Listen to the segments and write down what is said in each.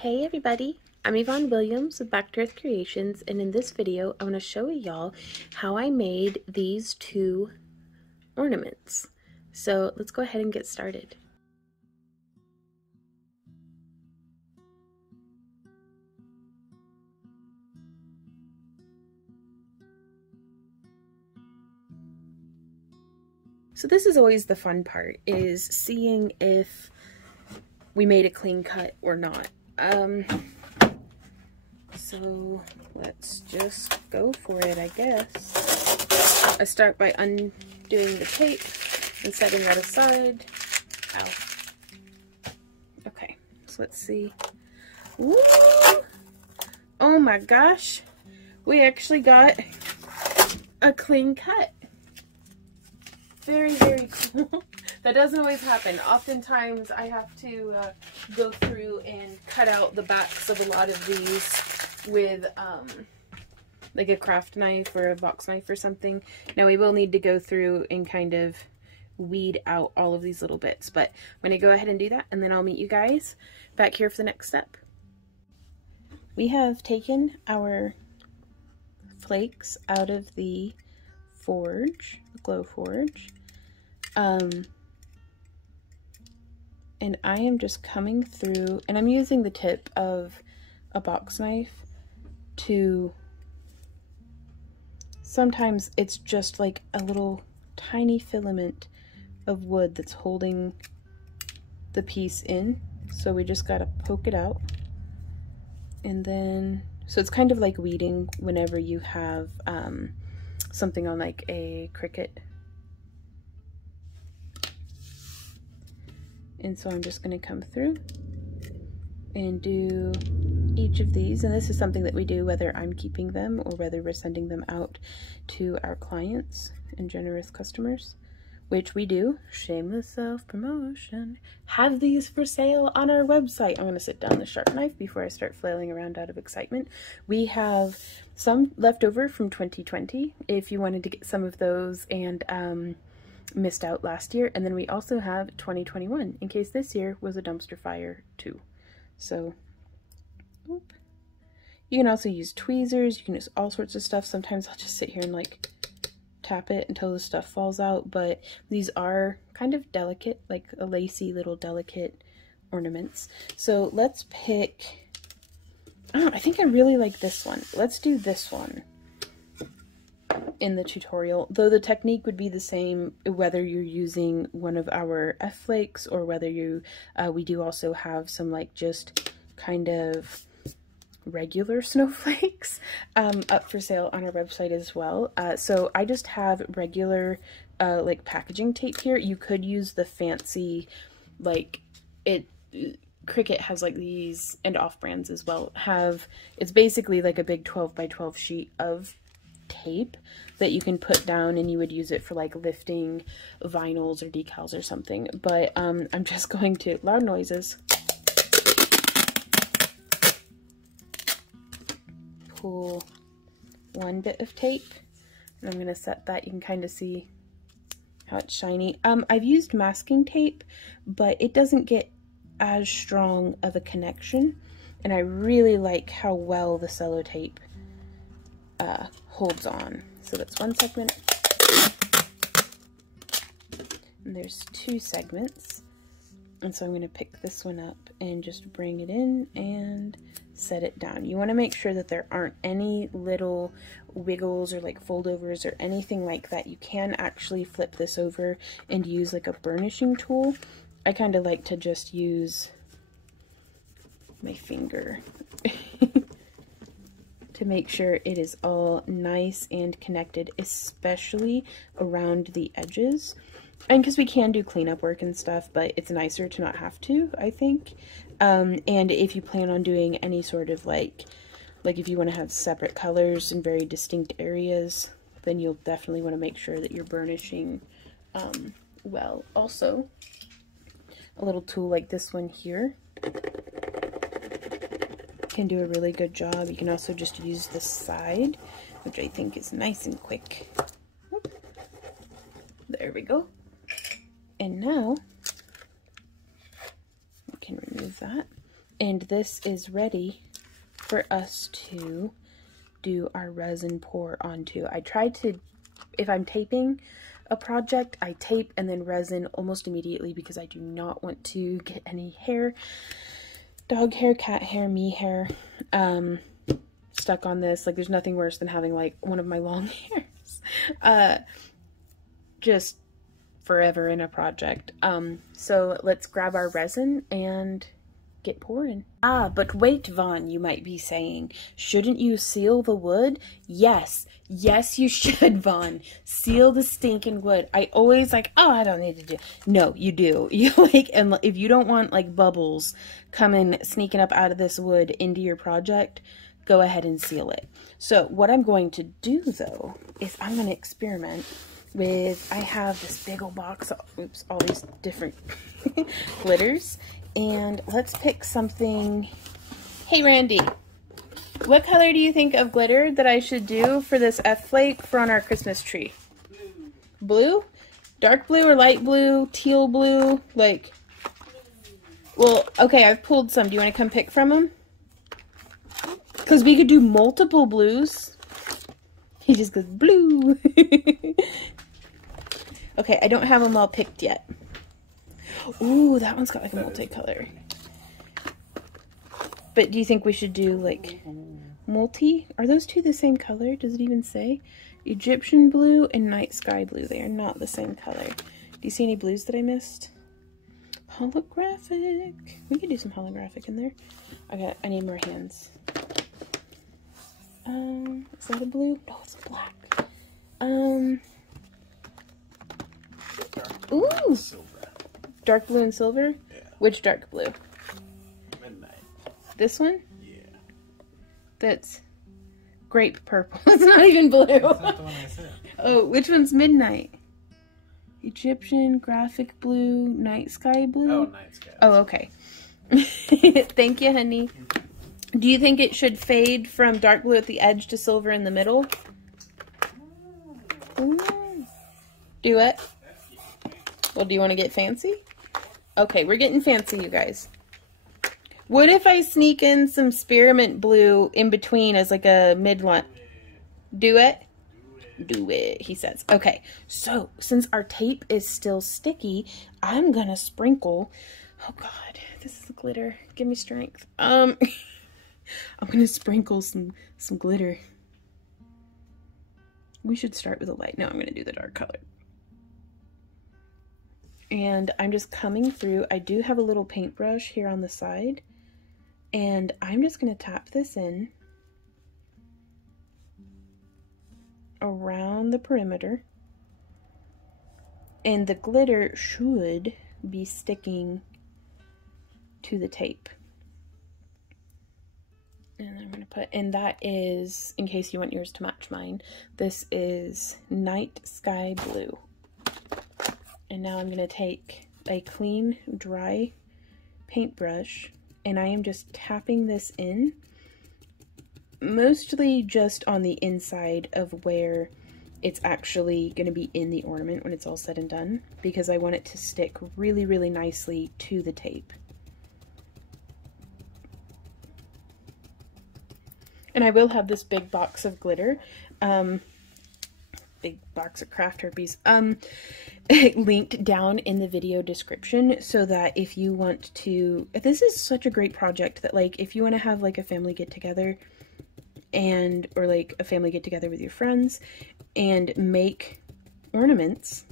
Hey everybody, I'm Yvonne Williams with Back to Earth Creations, and in this video I want to show y'all how I made these two ornaments. So let's go ahead and get started. So this is always the fun part, is seeing if we made a clean cut or not. So let's just go for it, I guess. I start by undoing the tape and setting that aside. Ow. Okay, so let's see. Woo! Oh my gosh, we actually got a clean cut. Very, very cool. That doesn't always happen. Oftentimes I have to go through and cut out the backs of a lot of these with like a craft knife or a box knife or something. Now we will need to go through and kind of weed out all of these little bits, but I'm going to go ahead and do that, and then I'll meet you guys back here for the next step. We have taken our flakes out of the forge, the glow forge, and I am just coming through, and I'm using the tip of a box knife to, sometimes it's just like a little tiny filament of wood that's holding the piece in, so we just gotta poke it out. And then, so it's kind of like weeding whenever you have something on like a Cricut. And so I'm just going to come through and do each of these, and this is something that we do whether I'm keeping them or whether we're sending them out to our clients and generous customers, which we do. Shameless self-promotion. Have these for sale on our website. I'm going to sit down the sharp knife before I start flailing around out of excitement. We have some left over from 2020 if you wanted to get some of those and missed out last year, and then we also have 2021 in case this year was a dumpster fire too. So you can also use tweezers, you can use all sorts of stuff. Sometimes I'll just sit here and like tap it until the stuff falls out, but these are kind of delicate, like a lacy little delicate ornaments. So let's pick, I think I really like this one. Let's do this one in the tutorial, though the technique would be the same whether you're using one of our F flakes or whether you we do also have some like just kind of regular snowflakes up for sale on our website as well. So I just have regular like packaging tape here. You could use the fancy, like Cricut has like these, and off brands as well have, it's basically like a big 12 by 12 sheet of tape that you can put down, and you would use it for like lifting vinyls or decals or something. But I'm just going to, loud noises, pull one bit of tape, and I'm going to set that. You can kind of see how it's shiny. I've used masking tape, but it doesn't get as strong of a connection, and I really like how well the sellotape holds on. So that's one segment, and there's two segments, and so I'm going to pick this one up and just bring it in and set it down. You want to make sure that there aren't any little wiggles or like foldovers or anything like that. You can actually flip this over and use like a burnishing tool. I kind of like to just use my finger to make sure it is all nice and connected, especially around the edges. And because we can do cleanup work and stuff, but it's nicer to not have to, I think. And if you plan on doing any sort of like if you want to have separate colors in very distinct areas, then you'll definitely want to make sure that you're burnishing well. Also, a little tool like this one here can do a really good job. You can also just use the side, which I think is nice and quick. There we go. And now we can remove that. And this is ready for us to do our resin pour onto. I try to, if I'm taping a project, I tape and then resin almost immediately because I do not want to get any hair, dog hair, cat hair, me hair, stuck on this. Like, there's nothing worse than having like one of my long hairs just forever in a project. So let's grab our resin and get pouring. Ah, but wait, Vaughn, you might be saying, shouldn't you seal the wood? Yes, you should, Vaughn. Seal the stinking wood. I always like, oh, I don't need to do. No, you do. You like, and if you don't want like bubbles coming sneaking up out of this wood into your project, go ahead and seal it. So what I'm going to do though is I'm going to experiment with, I have this big old box of, oops, all these different glitters. And let's pick something. Hey, Randy, what color do you think of glitter that I should do for this F-flake for on our Christmas tree? Blue? Dark blue or light blue? Teal blue? Like, well, okay, I've pulled some. Do you want to come pick from them? Because we could do multiple blues. He just goes, blue. Okay, I don't have them all picked yet. Ooh, that one's got like a multicolor. But do you think we should do like multi? Are those two the same color? Does it even say? Egyptian blue and night sky blue. They are not the same color. Do you see any blues that I missed? Holographic. We could do some holographic in there. I need more hands. Is that a blue? No, it's black. Ooh. Dark blue and silver? Yeah. Which dark blue? Midnight. This one? Yeah. That's grape purple. It's not even blue. That's not the one I said. Oh, which one's midnight? Egyptian, graphic blue, night sky blue? Oh, night sky. Oh, okay. Thank you, honey. Do you think it should fade from dark blue at the edge to silver in the middle? Ooh. Do it. Well, do you want to get fancy? Okay, we're getting fancy, you guys. What if I sneak in some spearmint blue in between as like a midline? Do it? Do it, he says. Okay, so since our tape is still sticky, I'm gonna sprinkle. Oh God, this is glitter. Give me strength. I'm gonna sprinkle some glitter. We should start with a light. No, I'm gonna do the dark color. And I'm just coming through. I do have a little paintbrush here on the side. And I'm just going to tap this in around the perimeter. And the glitter should be sticking to the tape. And I'm going to put, and that is, in case you want yours to match mine, this is Night Sky Blue. And now I'm going to take a clean, dry paintbrush, and I am just tapping this in, mostly just on the inside of where it's actually going to be in the ornament when it's all said and done, because I want it to stick really, really nicely to the tape. And I will have this big box of glitter, big box of craft herpes, linked down in the video description, so that if you want to, this is such a great project that, like, if you want to have like a family get together or like a family get together with your friends and make ornaments,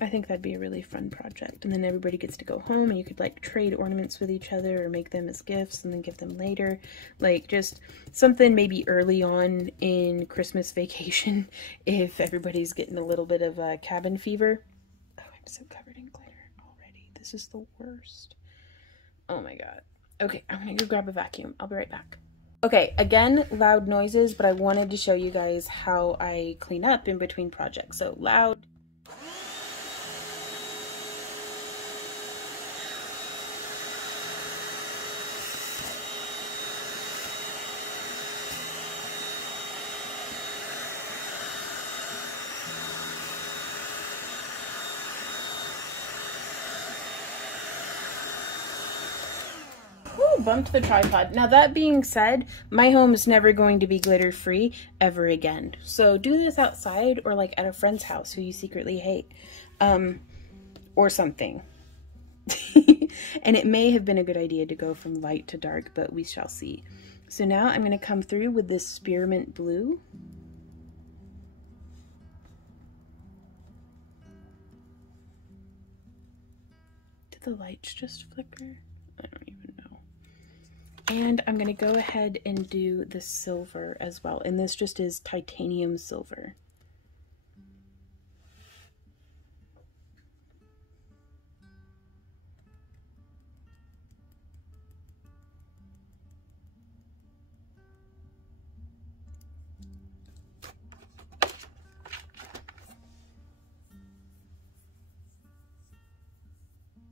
I think that'd be a really fun project. And then everybody gets to go home and you could like trade ornaments with each other or make them as gifts and then give them later. Like just something maybe early on in Christmas vacation if everybody's getting a little bit of cabin fever. Oh, I'm so covered in glitter already. This is the worst. Oh my God. Okay, I'm gonna go grab a vacuum. I'll be right back. Okay, again, loud noises, but I wanted to show you guys how I clean up in between projects. So loud. Ooh, bumped the tripod. Now that being said, my home is never going to be glitter free ever again. So do this outside or like at a friend's house who you secretly hate, or something. And it may have been a good idea to go from light to dark, but we shall see. So now I'm going to come through with this spearmint blue. Did the lights just flicker? I don't even know. And I'm going to go ahead and do the silver as well. And this just is titanium silver.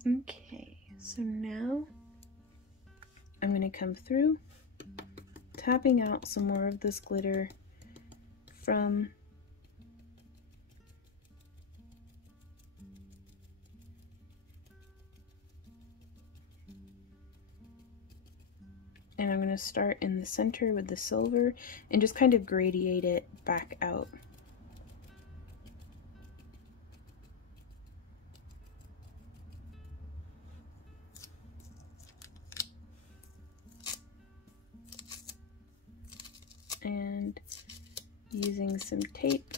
Okay, so now I'm going to come through, tapping out some more of this glitter from and I'm going to start in the center with the silver and just kind of gradiate it back out. And using some tape.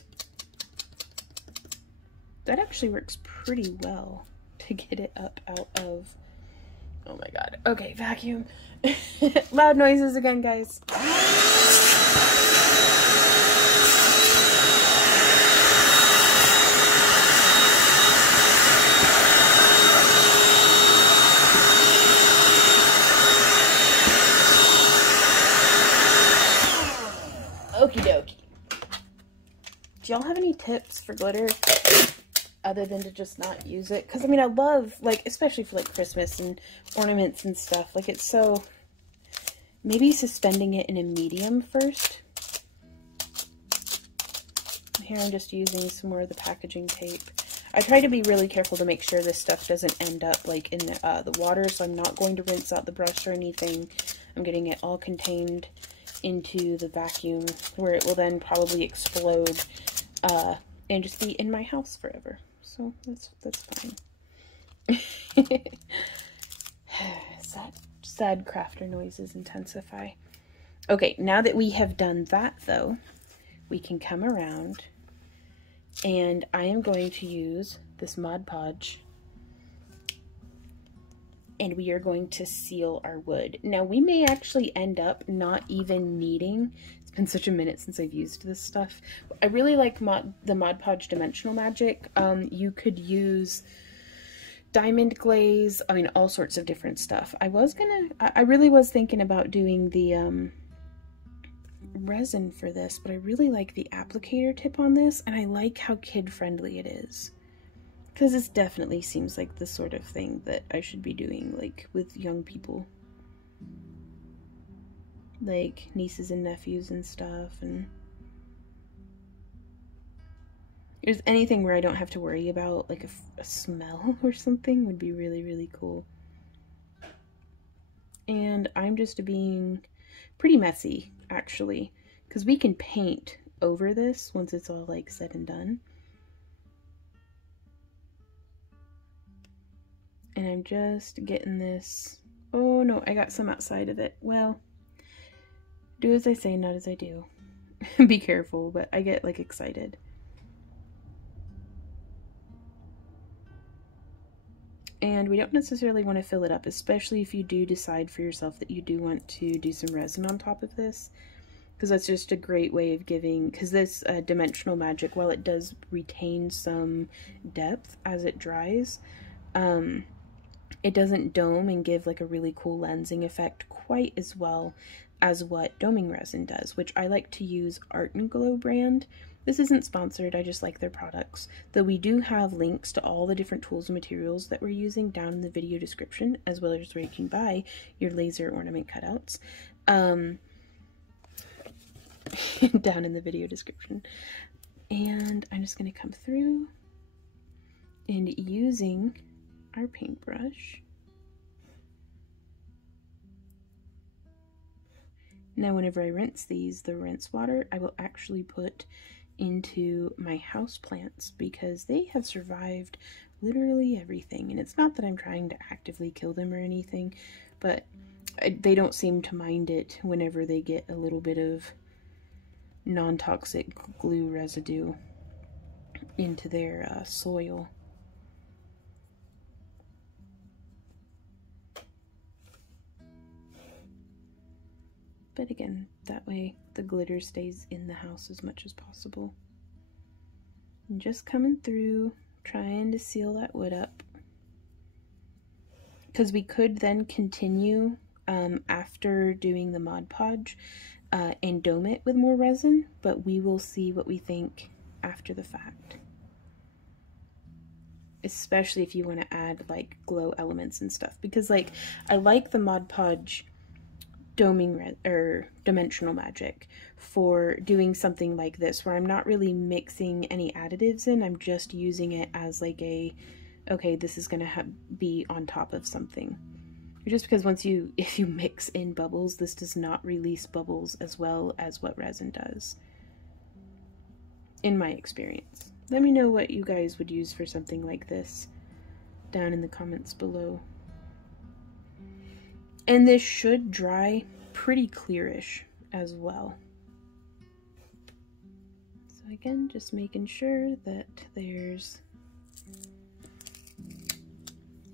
That actually works pretty well to get it up out of, oh my god. Okay, vacuum. Loud noises again, guys. Okie dokie. Do y'all have any tips for glitter other than to just not use it? Because I mean, I love, like, especially for like Christmas and ornaments and stuff, like it's so, maybe suspending it in a medium first. Here I'm just using some more of the packaging tape. I try to be really careful to make sure this stuff doesn't end up like in the water, so I'm not going to rinse out the brush or anything. I'm getting it all contained into the vacuum where it will then probably explode and just be in my house forever. So that's fine. Sad crafter noises intensify. Okay, now that we have done that though, we can come around and I am going to use this Mod Podge and we are going to seal our wood. Now we may actually end up not even needing, it's been such a minute since I've used this stuff. I really like the Mod Podge Dimensional Magic. You could use diamond glaze, I mean all sorts of different stuff. I really was thinking about doing the resin for this, but I really like the applicator tip on this and I like how kid friendly it is. Because this definitely seems like the sort of thing that I should be doing, like, with young people. Like, nieces and nephews and stuff, and... If there's anything where I don't have to worry about, like, a smell or something would be really, really cool. And I'm just being pretty messy, actually. Because we can paint over this once it's all, like, said and done. And I'm just getting this, oh no, I got some outside of it. Well, do as I say, not as I do. Be careful, but I get like excited. And we don't necessarily want to fill it up, especially if you do decide for yourself that you do want to do some resin on top of this. Because that's just a great way of giving, because this dimensional magic, while it does retain some depth as it dries, it doesn't dome and give like a really cool lensing effect quite as well as what doming resin does, which I like to use Art and Glow brand. This isn't sponsored, I just like their products. Though we do have links to all the different tools and materials that we're using down in the video description, as well as where you can buy your laser ornament cutouts. Down in the video description. And I'm just going to come through and using our paintbrush, Now whenever I rinse these, the rinse water I will actually put into my house plants because they have survived literally everything. And it's not that I'm trying to actively kill them or anything, but they don't seem to mind it whenever they get a little bit of non-toxic glue residue into their soil. But again, that way the glitter stays in the house as much as possible. And just coming through, trying to seal that wood up. Because we could then continue after doing the Mod Podge and dome it with more resin, but we will see what we think after the fact. Especially if you want to add like glow elements and stuff. Because like, I like the Mod Podge doming or dimensional magic for doing something like this where I'm not really mixing any additives in, I'm just using it as like a, okay, this is gonna be on top of something. Just because if you mix in bubbles, this does not release bubbles as well as what resin does, in my experience. Let me know what you guys would use for something like this down in the comments below. And this should dry pretty clearish as well. So again, just making sure that there's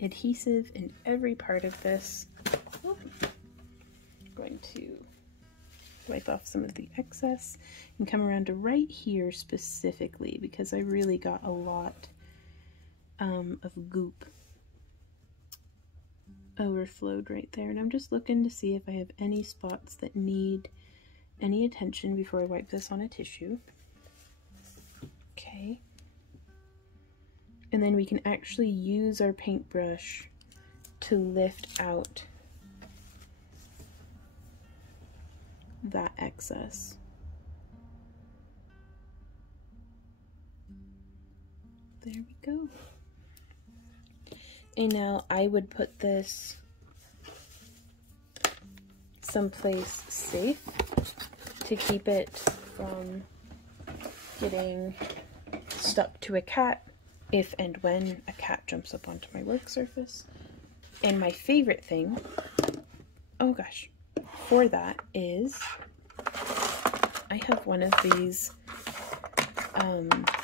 adhesive in every part of this. I'm going to wipe off some of the excess and come around to right here specifically because I really got a lot of goop overflowed right there, and I'm just looking to see if I have any spots that need any attention before I wipe this on a tissue. Okay, and then we can actually use our paintbrush to lift out that excess. There we go. And now I would put this someplace safe to keep it from getting stuck to a cat if and when a cat jumps up onto my work surface. And my favorite thing, oh gosh, for that is I have one of these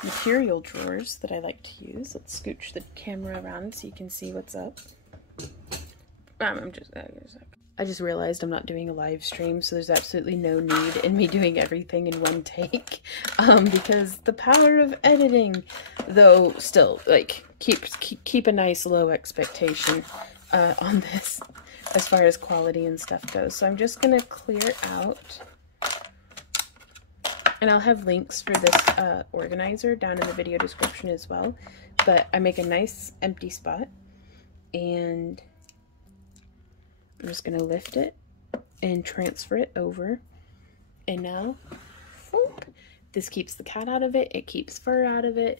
material drawers that I like to use. Let's scooch the camera around so you can see what's up. I just realized I'm not doing a live stream, so there's absolutely no need in me doing everything in one take, because the power of editing, though, still, like, keep a nice low expectation on this as far as quality and stuff goes. So I'm just gonna clear out. And I'll have links for this organizer down in the video description as well. But I make a nice empty spot, and I'm just going to lift it and transfer it over. And now, whoop, this keeps the cat out of it. It keeps fur out of it.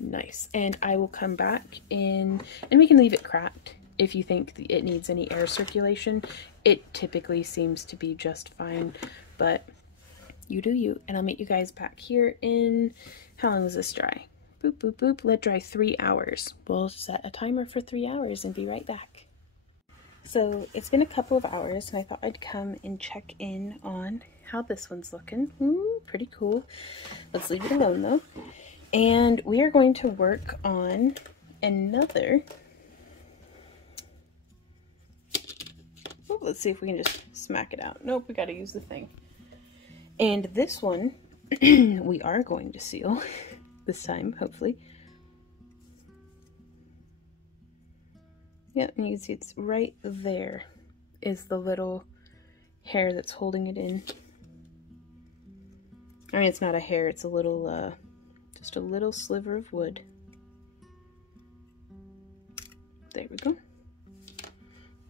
Nice. And I will come back in, and we can leave it cracked if you think it needs any air circulation. It typically seems to be just fine, but you do you. And I'll meet you guys back here in, how long does this dry? Boop, boop, boop. Let dry 3 hours. We'll set a timer for 3 hours and be right back. So it's been a couple of hours, and I thought I'd come and check in on how this one's looking. Ooh, pretty cool. Let's leave it alone though. And we are going to work on another. Oh, let's see if we can just smack it out. Nope, we got to use the thing. And this one, we are going to seal this time, hopefully. Yep, and you can see it's right there is the little hair that's holding it in. I mean, it's not a hair, it's a little, just a little sliver of wood. There we go.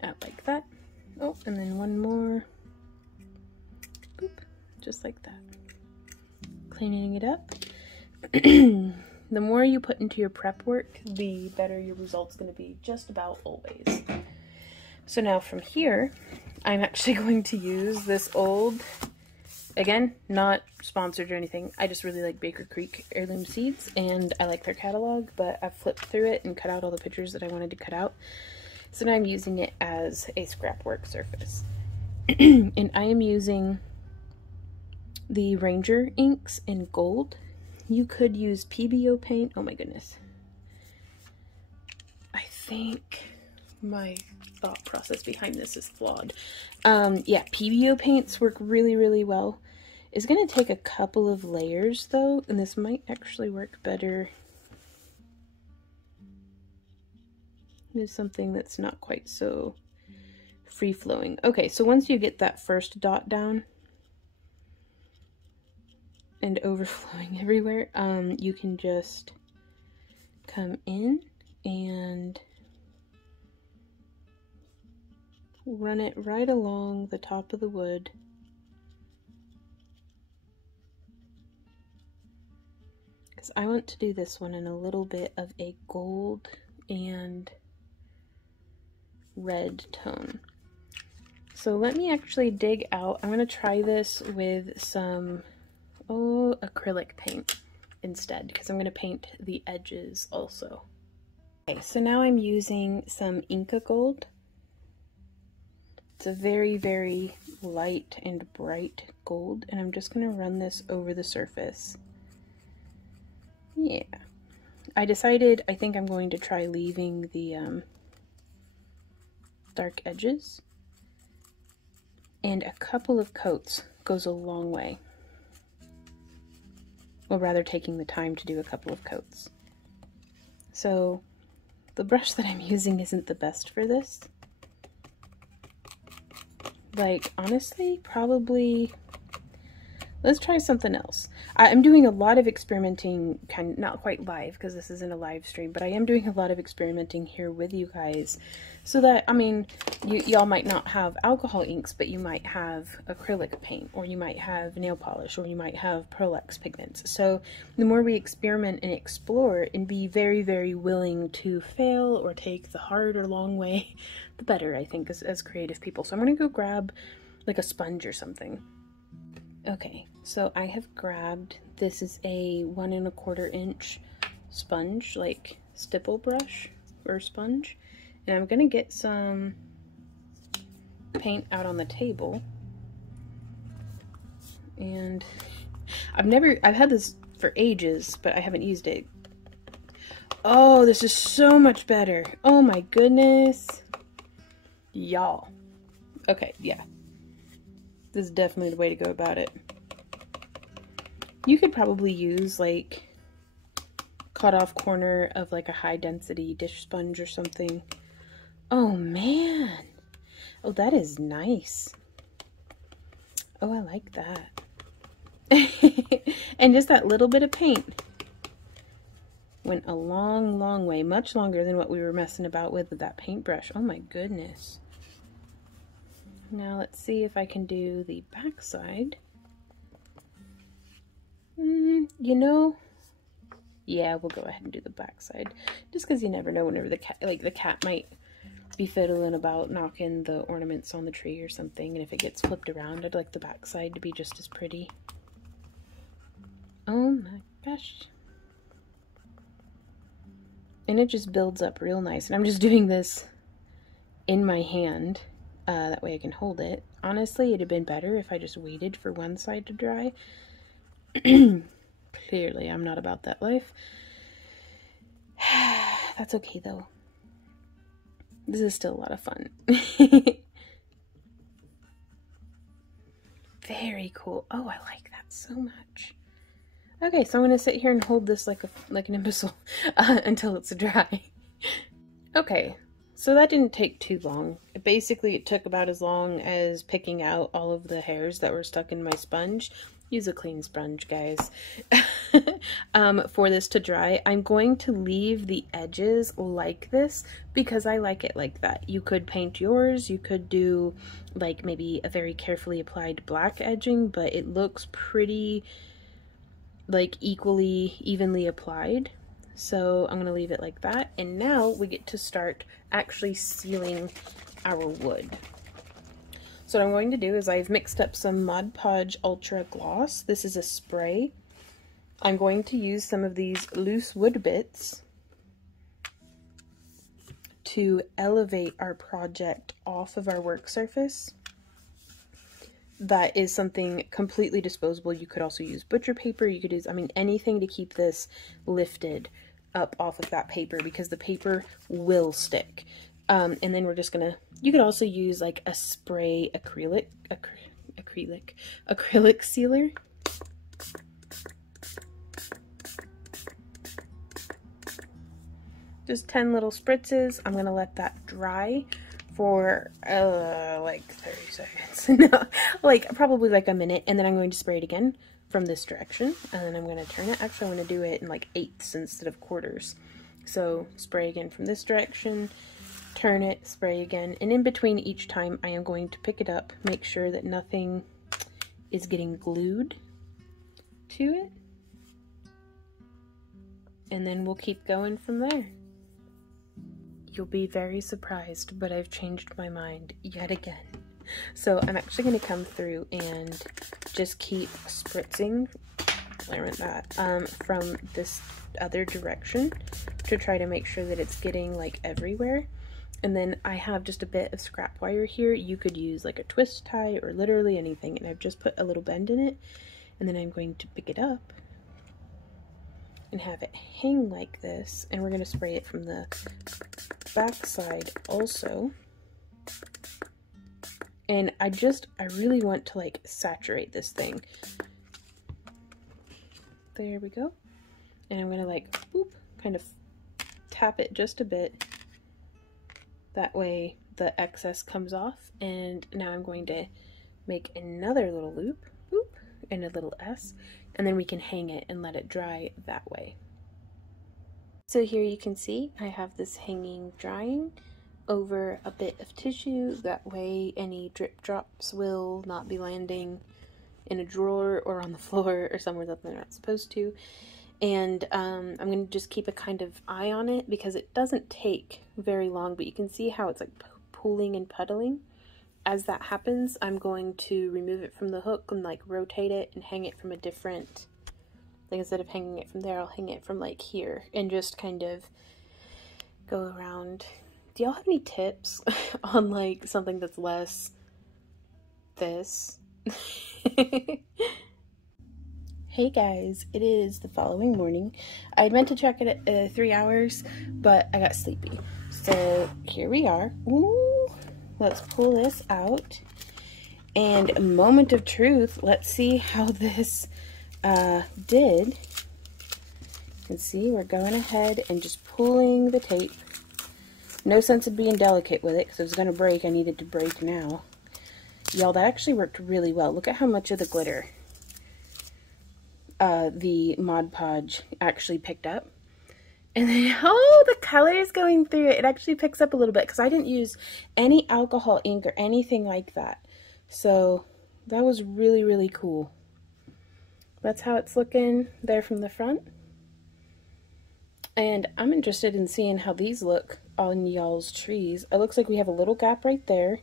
Out like that. Oh, and then one more. Boop. Just like that. Cleaning it up. The more you put into your prep work, the better your result's going to be, just about always. So now from here, I'm actually going to use this old, again, not sponsored or anything, I just really like Baker Creek heirloom seeds, and I like their catalog, but I've flipped through it and cut out all the pictures that I wanted to cut out. So now I'm using it as a scrap work surface. And I am using the Ranger inks in gold. You could use PBO paint. Oh my goodness. I think my thought process behind this is flawed. Yeah, PBO paints work really, really well. It's going to take a couple of layers though, and this might actually work better with something that's not quite so free-flowing. Okay, so once you get that first dot down and overflowing everywhere, you can just come in and run it right along the top of the wood. Because I want to do this one in a little bit of a gold and red tone. So let me actually dig out. I'm going to try this with some acrylic paint instead, because I'm going to paint the edges also. Okay, so now I'm using some Inca Gold. It's a very, very light and bright gold, and I'm just going to run this over the surface. Yeah. I decided I think I'm going to try leaving the dark edges, and a couple of coats goes a long way. Well, rather taking the time to do a couple of coats. So the brush that I'm using isn't the best for this. Like, honestly, probably, let's try something else. I'm doing a lot of experimenting, not quite live because this isn't a live stream, but I am doing a lot of experimenting here with you guys, so that, I mean, y'all might not have alcohol inks, but you might have acrylic paint, or you might have nail polish, or you might have Pearl-Ex pigments. So the more we experiment and explore and be very, very willing to fail or take the hard or long way, the better, I think, as creative people. So I'm going to go grab like a sponge or something. Okay, so I have grabbed, this is a 1 1/4 inch sponge, like stipple brush or sponge, and I'm gonna get some paint out on the table. And I've had this for ages, but I haven't used it. Oh, this is so much better. Oh my goodness. Y'all. Okay, yeah. This is definitely the way to go about it. You could probably use like cut off corner of like a high density dish sponge or something. Oh man. Oh, that is nice. Oh, I like that. And just that little bit of paint went a long, long way. Much longer than what we were messing about with that paintbrush. Oh my goodness. Now let's see if I can do the back side. You know, yeah, we'll go ahead and do the back side. Just because you never know whenever the cat might be fiddling about knocking the ornaments on the tree or something, and if it gets flipped around, I'd like the back side to be just as pretty. Oh my gosh. And it just builds up real nice. And I'm just doing this in my hand. That way I can hold it. Honestly, it'd have been better if I just waited for one side to dry. Clearly, I'm not about that life. That's okay, though. This is still a lot of fun. Very cool. Oh, I like that so much. Okay, so I'm going to sit here and hold this like an imbecile until it's dry. Okay. So that didn't take too long. Basically, it took about as long as picking out all of the hairs that were stuck in my sponge. Use a clean sponge, guys. For this to dry, I'm going to leave the edges like this because I like it like that. You could paint yours. You could do like maybe a very carefully applied black edging, but it looks pretty like evenly applied. So I'm going to leave it like that. And now we get to start actually sealing our wood. So what I'm going to do is I've mixed up some Mod Podge Ultra Gloss. This is a spray. I'm going to use some of these loose wood bits to elevate our project off of our work surface. That is something completely disposable. You could also use butcher paper. You could use, I mean, anything to keep this lifted up off of that paper, because the paper will stick. And then we're just gonna, you could also use like a spray acrylic sealer. Just 10 little spritzes. I'm gonna let that dry for like 30 seconds. No, like probably like a minute, and then I'm going to spray it again from this direction, and then I'm going to turn it. Actually, I'm going to do it in like eighths instead of quarters. So spray again from this direction, turn it, spray again, and in between each time I am going to pick it up, make sure that nothing is getting glued to it, and then we'll keep going from there. You'll be very surprised, but I've changed my mind yet again. So I'm actually going to come through and just keep spritzing, from this other direction to try to make sure that it's getting like everywhere. And then I have just a bit of scrap wire here. You could use like a twist tie or literally anything, and I've just put a little bend in it, and then I'm going to pick it up and have it hang like this, and we're going to spray it from the back side also. And I really want to like saturate this thing. There we go. And I'm going to like, whoop, kind of tap it just a bit. That way the excess comes off. And now I'm going to make another little loop, whoop, and a little S. And then we can hang it and let it dry that way. So here you can see I have this hanging drying over a bit of tissue. That way any drip drops will not be landing in a drawer or on the floor or somewhere that they're not supposed to. And I'm going to just keep a kind of eye on it, because it doesn't take very long, but you can see how it's like pooling and puddling. As that happens, I'm going to remove it from the hook and like rotate it and hang it from a different, like instead of hanging it from there, I'll hang it from like here and just kind of go around. Do y'all have any tips on like something that's less this? Hey guys, it is the following morning. I meant to check it at 3 hours, but I got sleepy. So here we are. Ooh, let's pull this out. And a moment of truth, let's see how this did. You can see we're going ahead and just pulling the tape. No sense of being delicate with it, because it was going to break. I needed to break now. Y'all, that actually worked really well. Look at how much of the glitter the Mod Podge actually picked up. And then, oh, the color is going through it. It actually picks up a little bit, because I didn't use any alcohol ink or anything like that. So that was really, really cool. That's how it's looking there from the front. And I'm interested in seeing how these look on y'all's trees. It looks like we have a little gap right there, a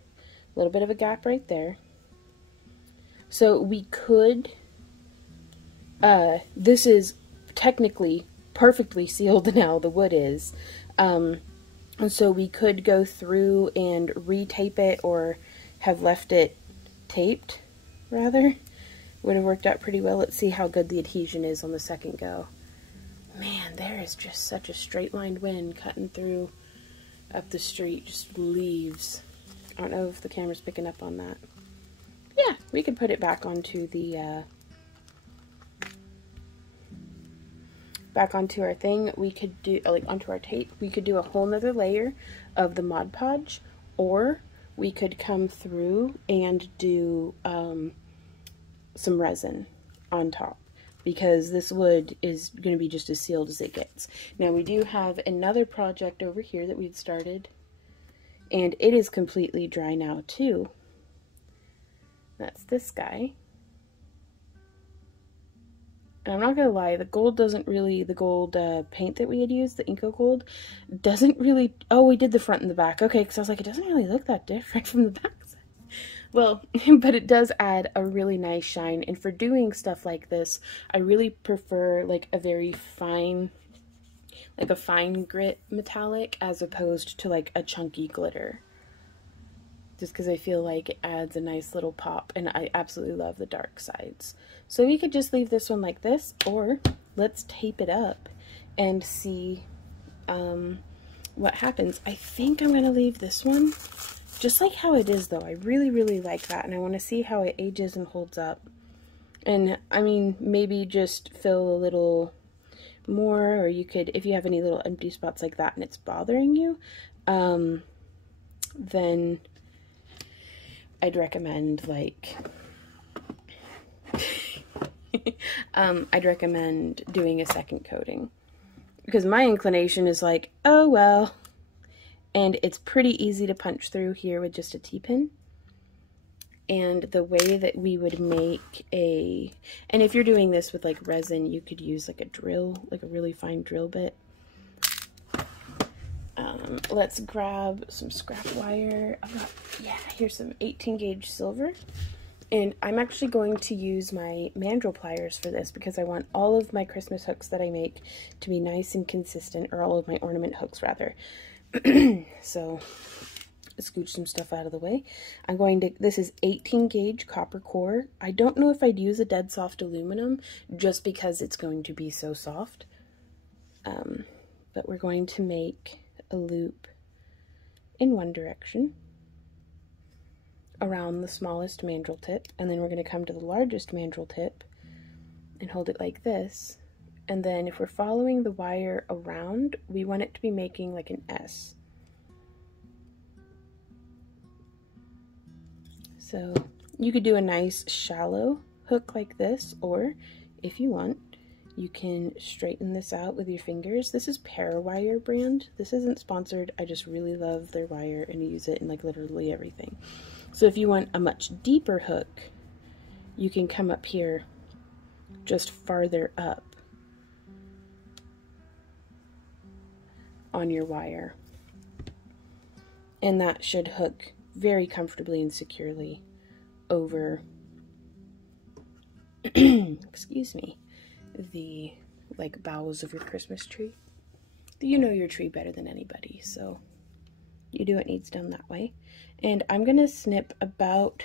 little bit of a gap right there. So we could, this is technically perfectly sealed now, the wood is. And so we could go through and re-tape it, or have left it taped, rather. Would have worked out pretty well. Let's see how good the adhesion is on the second go. Man, there is just such a straight lined wind cutting through up the street, just leaves. I don't know if the camera's picking up on that. Yeah, we could put it back onto the back onto our thing. We could do, like, onto our tape. We could do a whole nother layer of the Mod Podge, or we could come through and do some resin on top, because this wood is going to be just as sealed as it gets. Now we do have another project over here that we'd started, and it is completely dry now too. That's this guy. And I'm not gonna lie, the gold doesn't really, the gold paint that we had used, the Inco Gold, doesn't really, oh, we did the front and the back. Okay, because I was like, it doesn't really look that different from the back side. Well, but it does add a really nice shine, and for doing stuff like this, I really prefer like a very fine, like a fine grit metallic as opposed to like a chunky glitter. Just because I feel like it adds a nice little pop, and I absolutely love the dark sides. So we could just leave this one like this, or let's tape it up and see what happens. I think I'm going to leave this one just like how it is, though. I really, really like that, and I want to see how it ages and holds up. And, I mean, maybe just fill a little more, or you could, if you have any little empty spots like that and it's bothering you, then I'd recommend, like, I'd recommend doing a second coating. Because my inclination is like, oh well. And it's pretty easy to punch through here with just a T-pin. And the way that we would make a, and if you're doing this with like resin, you could use like a drill, like a really fine drill bit. Let's grab some scrap wire. I've got, yeah, here's some 18 gauge silver. And I'm actually going to use my mandrel pliers for this because I want all of my Christmas hooks that I make to be nice and consistent, or all of my ornament hooks rather. So scooch some stuff out of the way. I'm going to, this is 18 gauge copper core. I don't know if I'd use a dead soft aluminum just because it's going to be so soft. But we're going to make a loop in one direction around the smallest mandrel tip, and then we're going to come to the largest mandrel tip and hold it like this. And then if we're following the wire around, we want it to be making like an S. So you could do a nice shallow hook like this, or if you want, you can straighten this out with your fingers. This is Parawire brand. This isn't sponsored. I just really love their wire and use it in like literally everything. So if you want a much deeper hook, you can come up here just farther up on your wire. And that should hook very comfortably and securely over, excuse me, the like boughs of your Christmas tree. You know your tree better than anybody, so you do what needs done that way. And I'm gonna snip about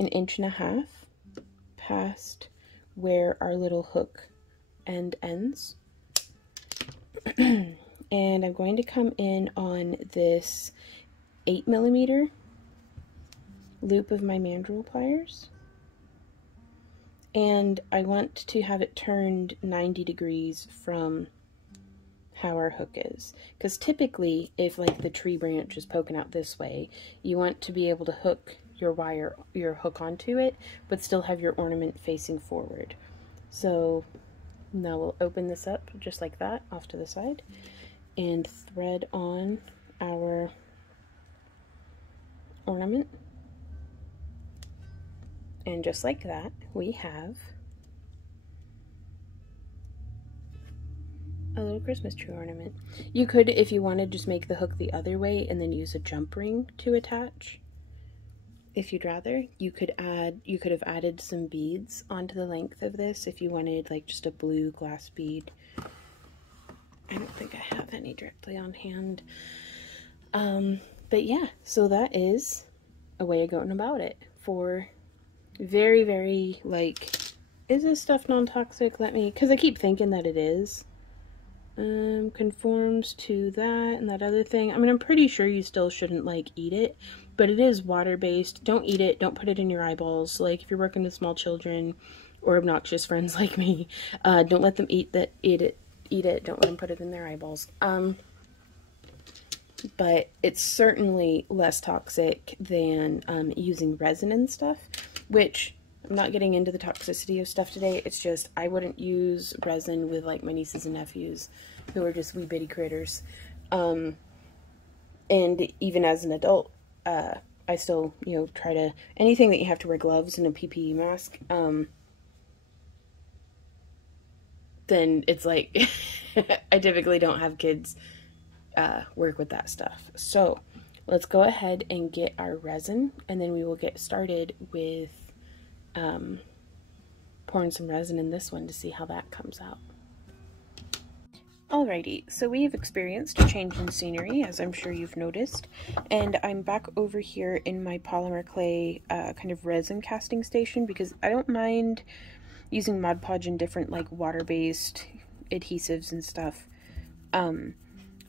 1.5 inches past where our little hook end ends. And I'm going to come in on this 8mm loop of my mandrel pliers. And I want to have it turned 90 degrees from how our hook is. Because typically, if like the tree branch is poking out this way, you want to be able to hook your wire, your hook onto it, but still have your ornament facing forward. So now we'll open this up just like that off to the side and thread on our ornament. And just like that, we have a little Christmas tree ornament. You could, if you wanted, just make the hook the other way and then use a jump ring to attach. If you'd rather, you could have added some beads onto the length of this if you wanted like just a blue glass bead. I don't think I have any directly on hand. But yeah, so that is a way of going about it for very, very, like, is this stuff non-toxic? Because I keep thinking that it is. Conforms to that and that other thing. I mean, I'm pretty sure you still shouldn't, like, eat it, but it is water-based. Don't eat it. Don't put it in your eyeballs. Like, if you're working with small children or obnoxious friends like me, don't let them eat it. Don't let them put it in their eyeballs. But it's certainly less toxic than using resin and stuff, which I'm not getting into the toxicity of stuff today. It's just I wouldn't use resin with like my nieces and nephews who are just wee bitty critters. And even as an adult, I still, you know, try to, anything that you have to wear gloves and a PPE mask, then it's like, I typically don't have kids work with that stuff. So let's go ahead and get our resin, and then we will get started with pouring some resin in this one to see how that comes out. Alrighty, so we have experienced a change in scenery, as I'm sure you've noticed, and I'm back over here in my polymer clay kind of resin casting station, because I don't mind using Mod Podge and different like water-based adhesives and stuff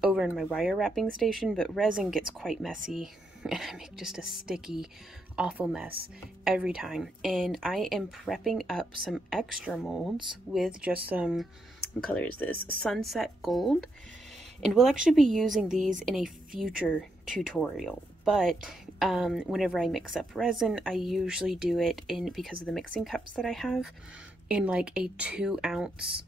over in my wire wrapping station, but resin gets quite messy and I make just a sticky, awful mess every time. And I am prepping up some extra molds with just some, what color is this? Sunset Gold. And we'll actually be using these in a future tutorial. But whenever I mix up resin, I usually do it in, because of the mixing cups that I have, in like a 2-ounce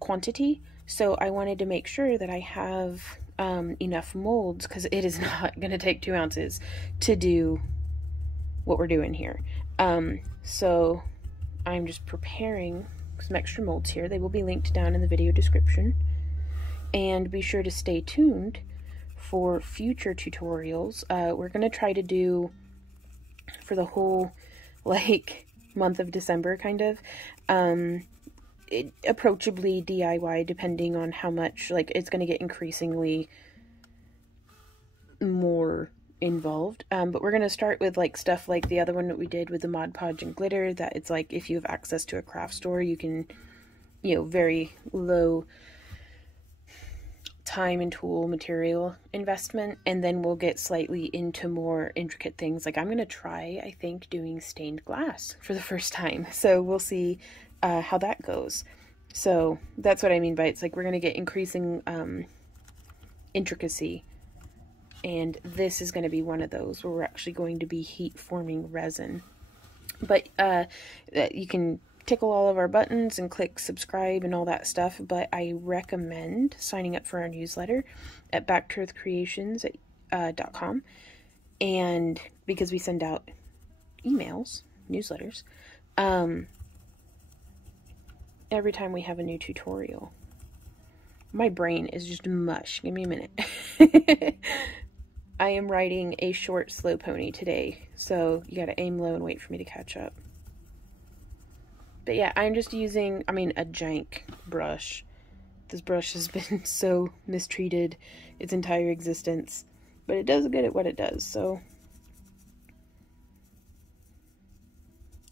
quantity. So I wanted to make sure that I have enough molds, because it is not going to take 2 ounces to do what we're doing here. So I'm just preparing some extra molds here. They will be linked down in the video description. And be sure to stay tuned for future tutorials. We're going to try to do, for the whole like month of December kind of, approachably DIY, depending on how much, like, it's going to get increasingly more involved. But we're going to start with like stuff like the other one that we did with the Mod Podge and glitter, that it's like if you have access to a craft store, you can, you know, very low time and tool material investment. And then we'll get slightly into more intricate things. Like I'm going to try, I think, doing stained glass for the first time. So we'll see how that goes. So that's what I mean by it's like we're going to get increasing intricacy. And this is going to be one of those where we're actually going to be heat forming resin. But you can tickle all of our buttons and click subscribe and all that stuff, but I recommend signing up for our newsletter at backtoearthcreations.com, and because we send out emails, newsletters, every time we have a new tutorial. My brain is just mush. Give me a minute. I am riding a short, slow pony today, so you gotta aim low and wait for me to catch up. But yeah, I'm just using, a jank brush. This brush has been so mistreated its entire existence, but it does good at what it does, so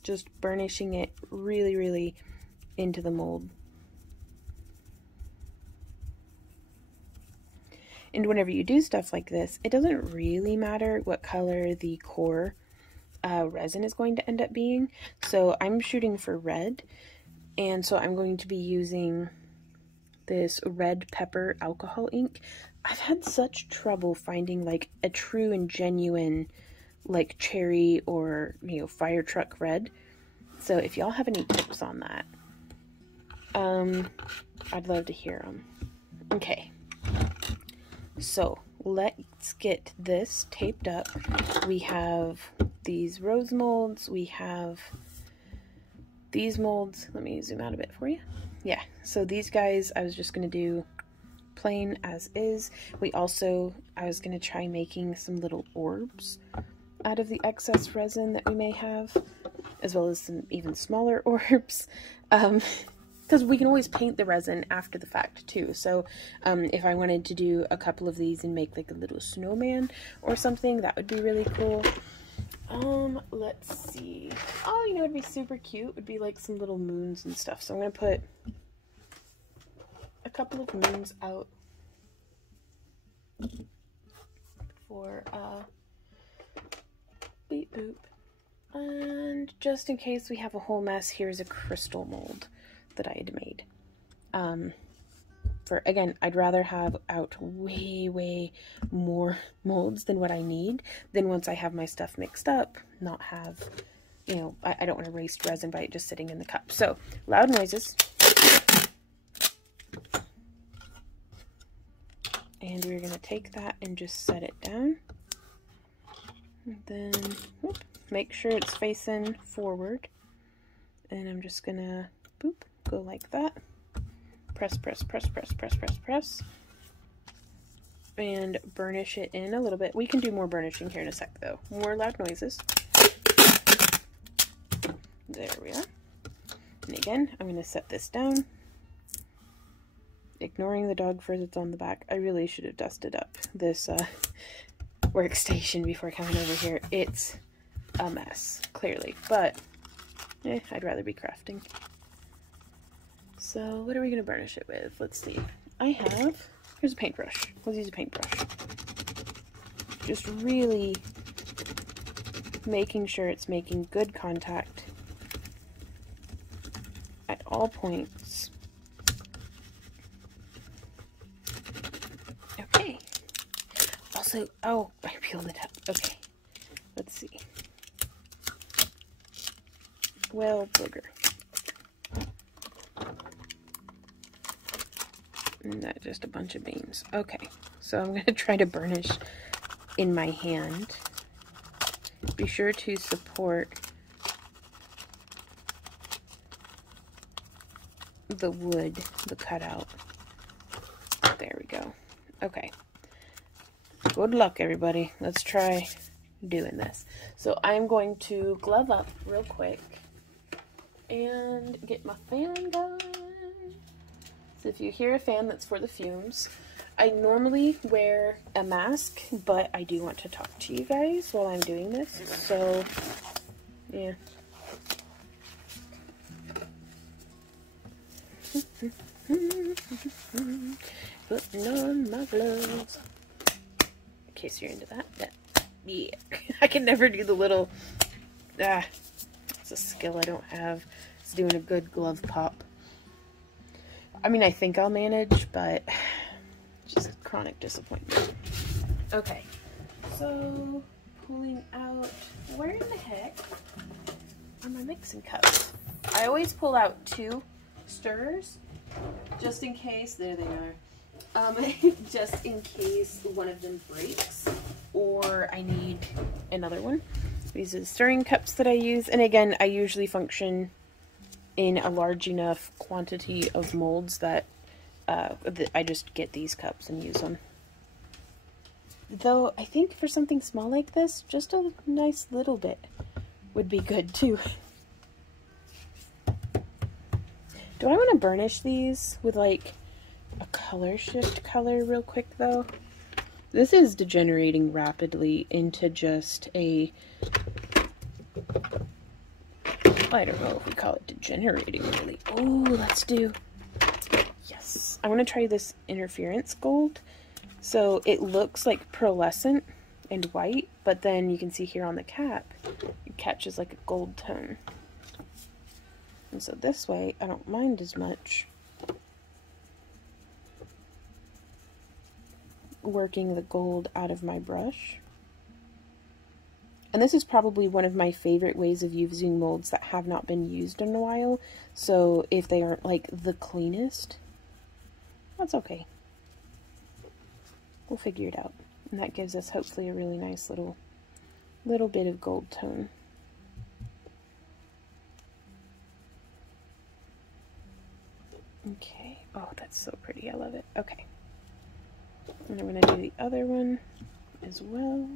just burnishing it really, really into the mold. And whenever you do stuff like this, it doesn't really matter what color the core resin is going to end up being. So I'm shooting for red, and so I'm going to be using this red pepper alcohol ink. I've had such trouble finding like a true and genuine like cherry or, you know, fire truck red. So if y'all have any tips on that, I'd love to hear them. Okay, so let's get this taped up. We have these rose molds, we have these molds. Let me zoom out a bit for you. Yeah, so these guys I was just going to do plain as is. I was going to try making some little orbs out of the excess resin that we may have, as well as some even smaller orbs, because we can always paint the resin after the fact too. So if I wanted to do a couple of these and make like a little snowman or something, that would be really cool. Let's see. Oh, you know, it'd be super cute. Would be like some little moons and stuff. So I'm gonna put a couple of moons out for beep boop. And just in case we have a whole mess, here's a crystal mold that I had made. Again, I'd rather have out way more molds than what I need. Then once I have my stuff mixed up, not have, you know, I don't want to waste resin by it just sitting in the cup. So, loud noises. And we're going to take that and just set it down. And then, whoop, make sure it's facing forward. And I'm just going to, boop, go like that. Press, press, press, press, press, press, press. and burnish it in a little bit. We can do more burnishing here in a sec though. More loud noises. There we are. And again, I'm going to set this down. Ignoring the dog fur that's on the back. I really should have dusted up this workstation before coming over here. It's a mess, clearly, but I'd rather be crafting. So what are we going to burnish it with? Let's see. Here's a paintbrush. Let's use a paintbrush. Just really making sure it's making good contact at all points. Okay. Also, oh, I peeled it up. Okay. Let's see. Well, booger. And that's just a bunch of beans. Okay, so I'm going to try to burnish in my hand. Be sure to support the wood, the cutout. There we go. Okay. Good luck, everybody. Let's try doing this. So I'm going to glove up real quick and get my fan going. So if you hear a fan, that's for the fumes. I normally wear a mask, but I do want to talk to you guys while I'm doing this. So, yeah. Putting on my gloves. In case you're into that. Yeah. I can never do the little... it's a skill I don't have. It's doing a good glove pop. I mean, I think I'll manage, but just chronic disappointment. Okay, so pulling out, where in the heck are my mixing cups? I always pull out 2 stirrers, just in case, there they are, just in case one of them breaks, or I need another one. These are the stirring cups that I use, and again, I usually function in a large enough quantity of molds that I just get these cups and use them. Though I think for something small like this, just a nice little bit would be good too. Do I want to burnish these with like a color shift color real quick though? This is degenerating rapidly into just a... I don't know if we call it degenerating really. Oh, let's do... Yes. I want to try this interference gold. So it looks like pearlescent and white, but then you can see here on the cap, it catches like a gold tone. And so this way, I don't mind as much working the gold out of my brush. And this is probably one of my favorite ways of using molds that have not been used in a while. So if they aren't like the cleanest, that's okay. We'll figure it out. And that gives us hopefully a really nice little bit of gold tone. Okay. Oh, that's so pretty. I love it. Okay. And I'm going to do the other one as well.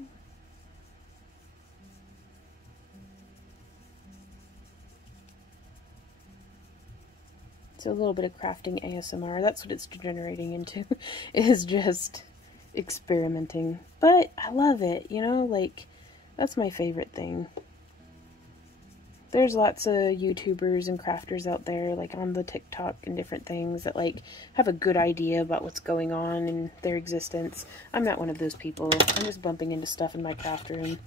So a little bit of crafting ASMR. That's what it's degenerating into, is just experimenting. But I love it, you know, like, that's my favorite thing. There's lots of YouTubers and crafters out there, like on the TikTok and different things, that like have a good idea about what's going on in their existence. I'm not one of those people. I'm just bumping into stuff in my craft room.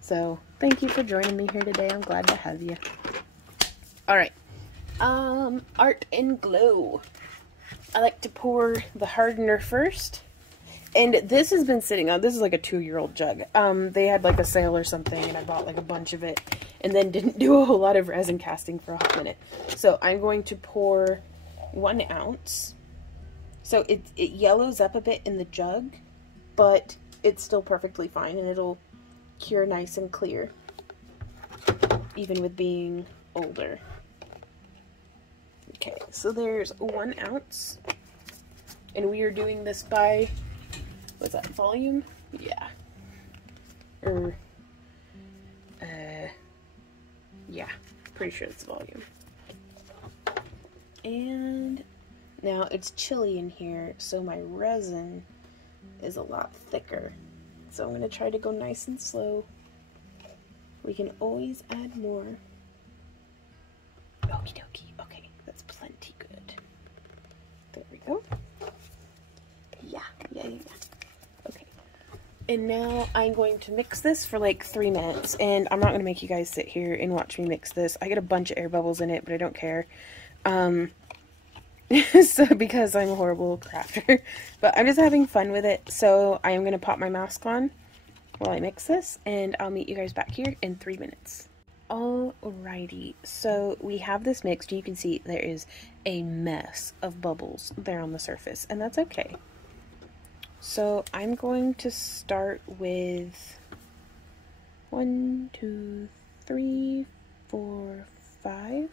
So thank you for joining me here today. I'm glad to have you. Alright. Art and Glow. I like to pour the hardener first. And this has been sitting on, this is like a 2-year-old jug. They had like a sale or something and I bought like a bunch of it and then didn't do a whole lot of resin casting for a hot minute. So I'm going to pour 1 ounce. So it yellows up a bit in the jug, but it's still perfectly fine and it'll cure nice and clear, even with being older. Okay, so there's 1 ounce. And we are doing this by what's that, volume? Yeah. Or, yeah, pretty sure it's volume. And now it's chilly in here, so my resin is a lot thicker. So I'm going to try to go nice and slow. We can always add more. Okie dokie. Okay, that's plenty good. There we go. Yeah. Okay. And now I'm going to mix this for like 3 minutes. And I'm not going to make you guys sit here and watch me mix this. I get a bunch of air bubbles in it, but I don't care. So because I'm a horrible crafter. But I'm just having fun with it. So I am going to pop my mask on while I mix this. And I'll meet you guys back here in 3 minutes. Alrighty, so we have this mixed. You can see there is a mess of bubbles there on the surface, and that's okay. So I'm going to start with 1, 2, 3, 4, 5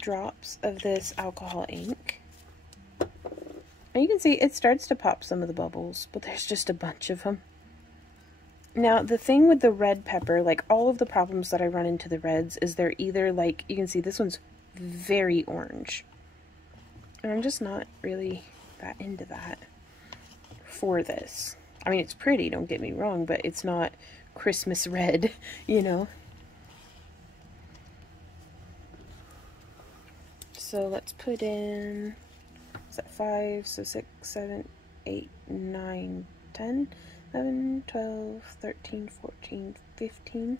drops of this alcohol ink. And you can see it starts to pop some of the bubbles, but there's just a bunch of them. Now, the thing with the red pepper, like all of the problems that I run into the reds, is they're either like, you can see this one's very orange. And I'm just not really that into that for this. I mean, it's pretty, don't get me wrong, but it's not Christmas red, you know? So let's put in, is that 5, so 6, 7, 8, 9, 10. 11, 12, 13, 14, 15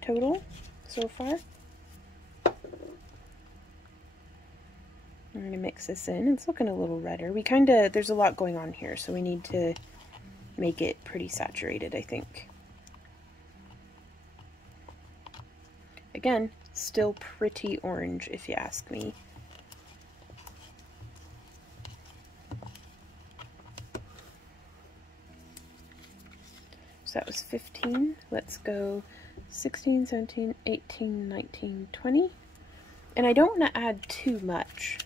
total so far. I'm going to mix this in. It's looking a little redder. There's a lot going on here, so we need to make it pretty saturated, I think. Again, still pretty orange if you ask me. So that was 15. Let's go 16, 17, 18, 19, 20. And I don't want to add too much,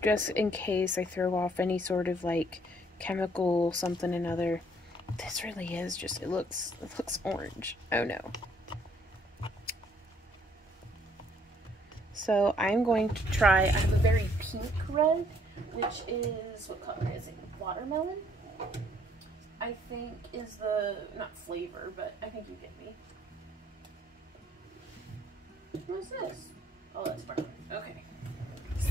just in case I throw off any sort of like chemical something another. This really is just, it looks orange. Oh no. So I'm going to try, I have a very pink red, which is, what color is it? Watermelon? I think is the, not flavor, but I think you get me. What's this? Oh, that's perfect. Okay.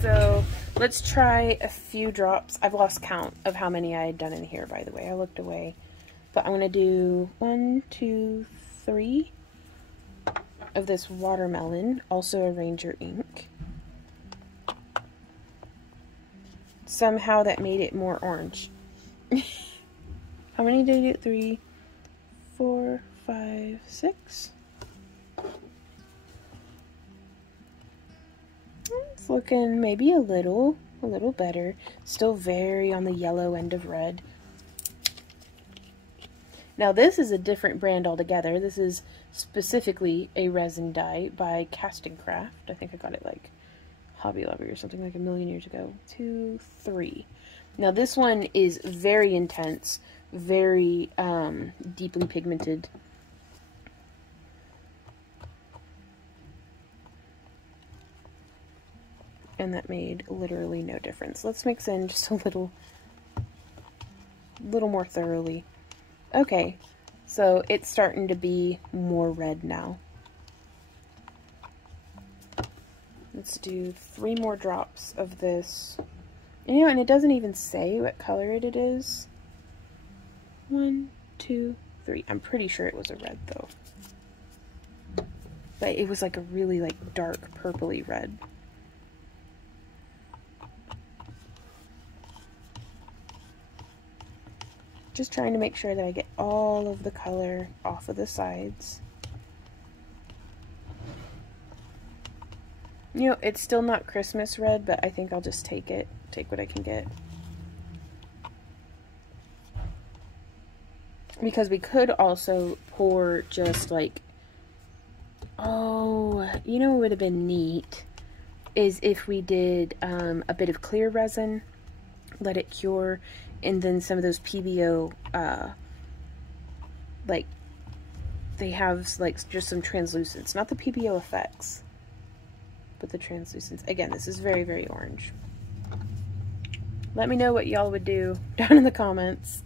So let's try a few drops. I've lost count of how many I had done in here, by the way. I looked away. But I'm going to do 1, 2, 3 of this watermelon, also a Ranger ink. Somehow that made it more orange. How many did I get? 3, 4, 5, 6. It's looking maybe a little better. Still very on the yellow end of red. Now this is a different brand altogether. This is specifically a resin dye by Casting Craft. I think I got it like Hobby Lobby or something like a million years ago. 2, 3. Now this one is very intense, very deeply pigmented. And that made literally no difference. Let's mix in just a little more thoroughly. Okay, so it's starting to be more red now. Let's do 3 more drops of this. And, you know, and it doesn't even say what color it is. 1, 2, 3. I'm pretty sure it was a red though. But it was like a really like dark purpley red. Just trying to make sure that I get all of the color off of the sides. You know, it's still not Christmas red, but I think I'll just take it. Take what I can get. Because we could also pour just like, oh, you know what would have been neat is if we did a bit of clear resin, let it cure, And then some of those PBO, like, they have, like, just some translucence. Not the PBO effects, but the translucence. Again, this is very, very orange. Let me know what y'all would do down in the comments.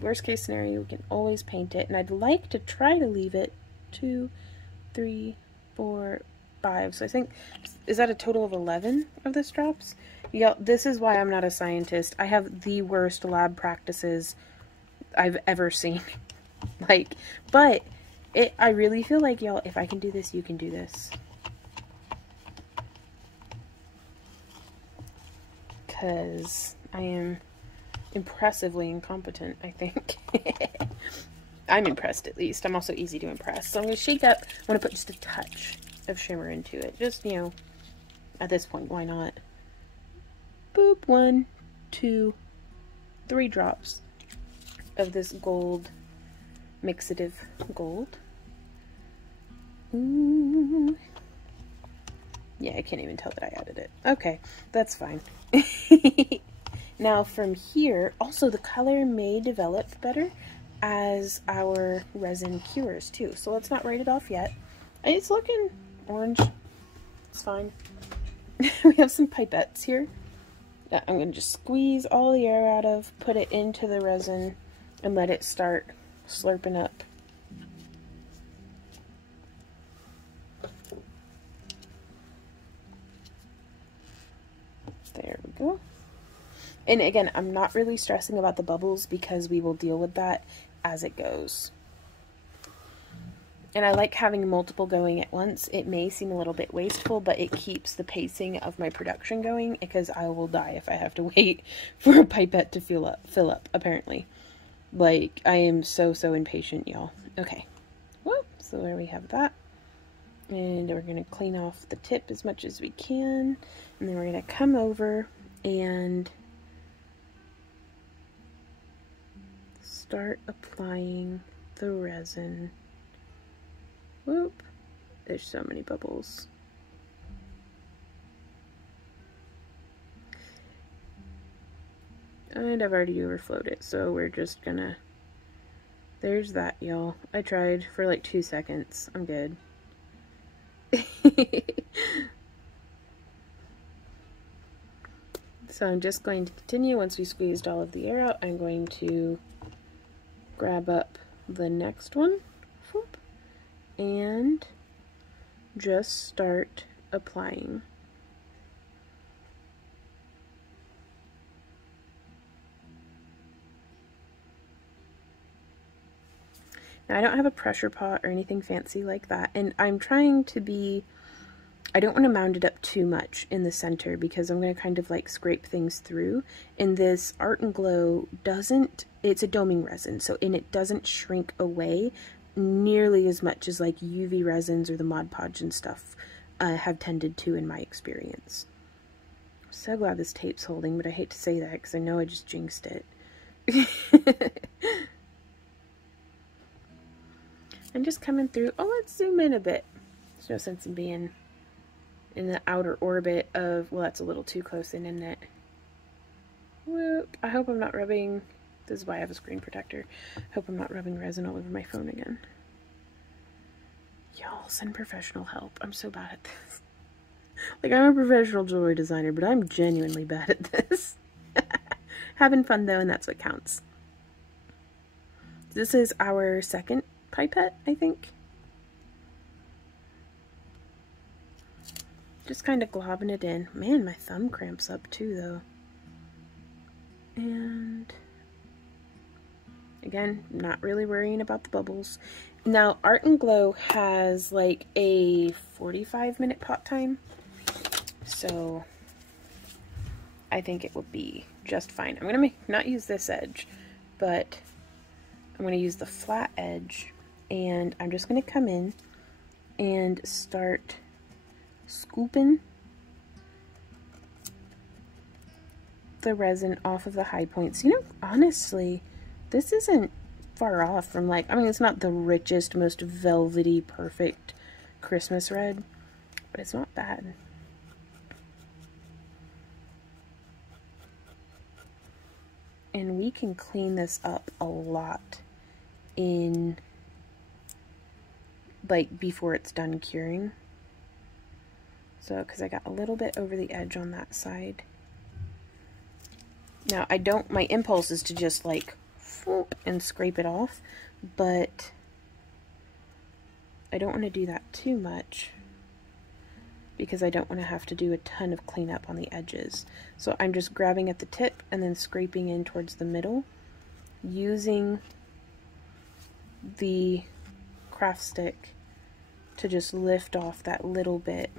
Worst case scenario, we can always paint it. And I'd like to try to leave it 2, 3, 4, 5. So I think, is that a total of 11 of this drops? Yeah, this is why I'm not a scientist. I have the worst lab practices I've ever seen. Like, but I really feel like, y'all, if I can do this, you can do this. Because I am impressively incompetent, I think. I'm impressed, at least. I'm also easy to impress. So I'm going to shake up. I want to put just a touch of shimmer into it. Just, you know, at this point, why not? Boop. 1, 2, 3 drops of this gold, mixative gold. Ooh. Yeah, I can't even tell that I added it. Okay, that's fine. Now from here, also the color may develop better as our resin cures too. So let's not write it off yet. It's looking orange. It's fine. We have some pipettes here that I'm going to just squeeze all the air out of, put it into the resin, and let it start slurping up. There we go. And again, I'm not really stressing about the bubbles because we will deal with that as it goes. And I like having multiple going at once. It may seem a little bit wasteful, but it keeps the pacing of my production going because I will die if I have to wait for a pipette to fill up, apparently. Like, I am so impatient, y'all. Okay. Well, so there we have that. And we're going to clean off the tip as much as we can. And then we're going to come over and start applying the resin. Whoop. There's so many bubbles. And I've already overflowed it, so we're just gonna... There's that, y'all. I tried for like 2 seconds. I'm good. So I'm just going to continue. Once we squeezed all of the air out, I'm going to grab up the next one and just start applying. Now I don't have a pressure pot or anything fancy like that, and I'm trying to be, I don't want to mound it up too much in the center because I'm going to kind of like scrape things through. And this Art and Glow doesn't, it's a doming resin, so and it doesn't shrink away nearly as much as like UV resins or the Mod Podge and stuff have tended to in my experience. I'm so glad this tape's holding, but I hate to say that because I know I just jinxed it. I'm just coming through. Oh, let's zoom in a bit. There's no sense in being in the outer orbit of, well, that's a little too close in, isn't it? Whoop. I hope I'm not rubbing, this is why I have a screen protector. I hope I'm not rubbing resin all over my phone again. Y'all, send professional help. I'm so bad at this. Like, I'm a professional jewelry designer, but I'm genuinely bad at this. Having fun, though, and that's what counts. This is our second pipette, I think. Just kind of globbing it in. Man, my thumb cramps up too, though. And again, not really worrying about the bubbles. Now, Art and Glow has like a 45-minute pot time, so I think it will be just fine. I'm gonna not use this edge, but I'm gonna use the flat edge, and I'm just gonna come in and start scooping the resin off of the high points. You know, honestly, this isn't far off from, like, I mean, it's not the richest, most velvety, perfect Christmas red, but it's not bad. and we can clean this up a lot in, like, before it's done curing. So, because I got a little bit over the edge on that side. Now, my impulse is to just, like, whoop, and scrape it off, but I don't want to do that too much because I don't want to have to do a ton of cleanup on the edges. So I'm just grabbing at the tip and then scraping in towards the middle, using the craft stick to just lift off that little bit.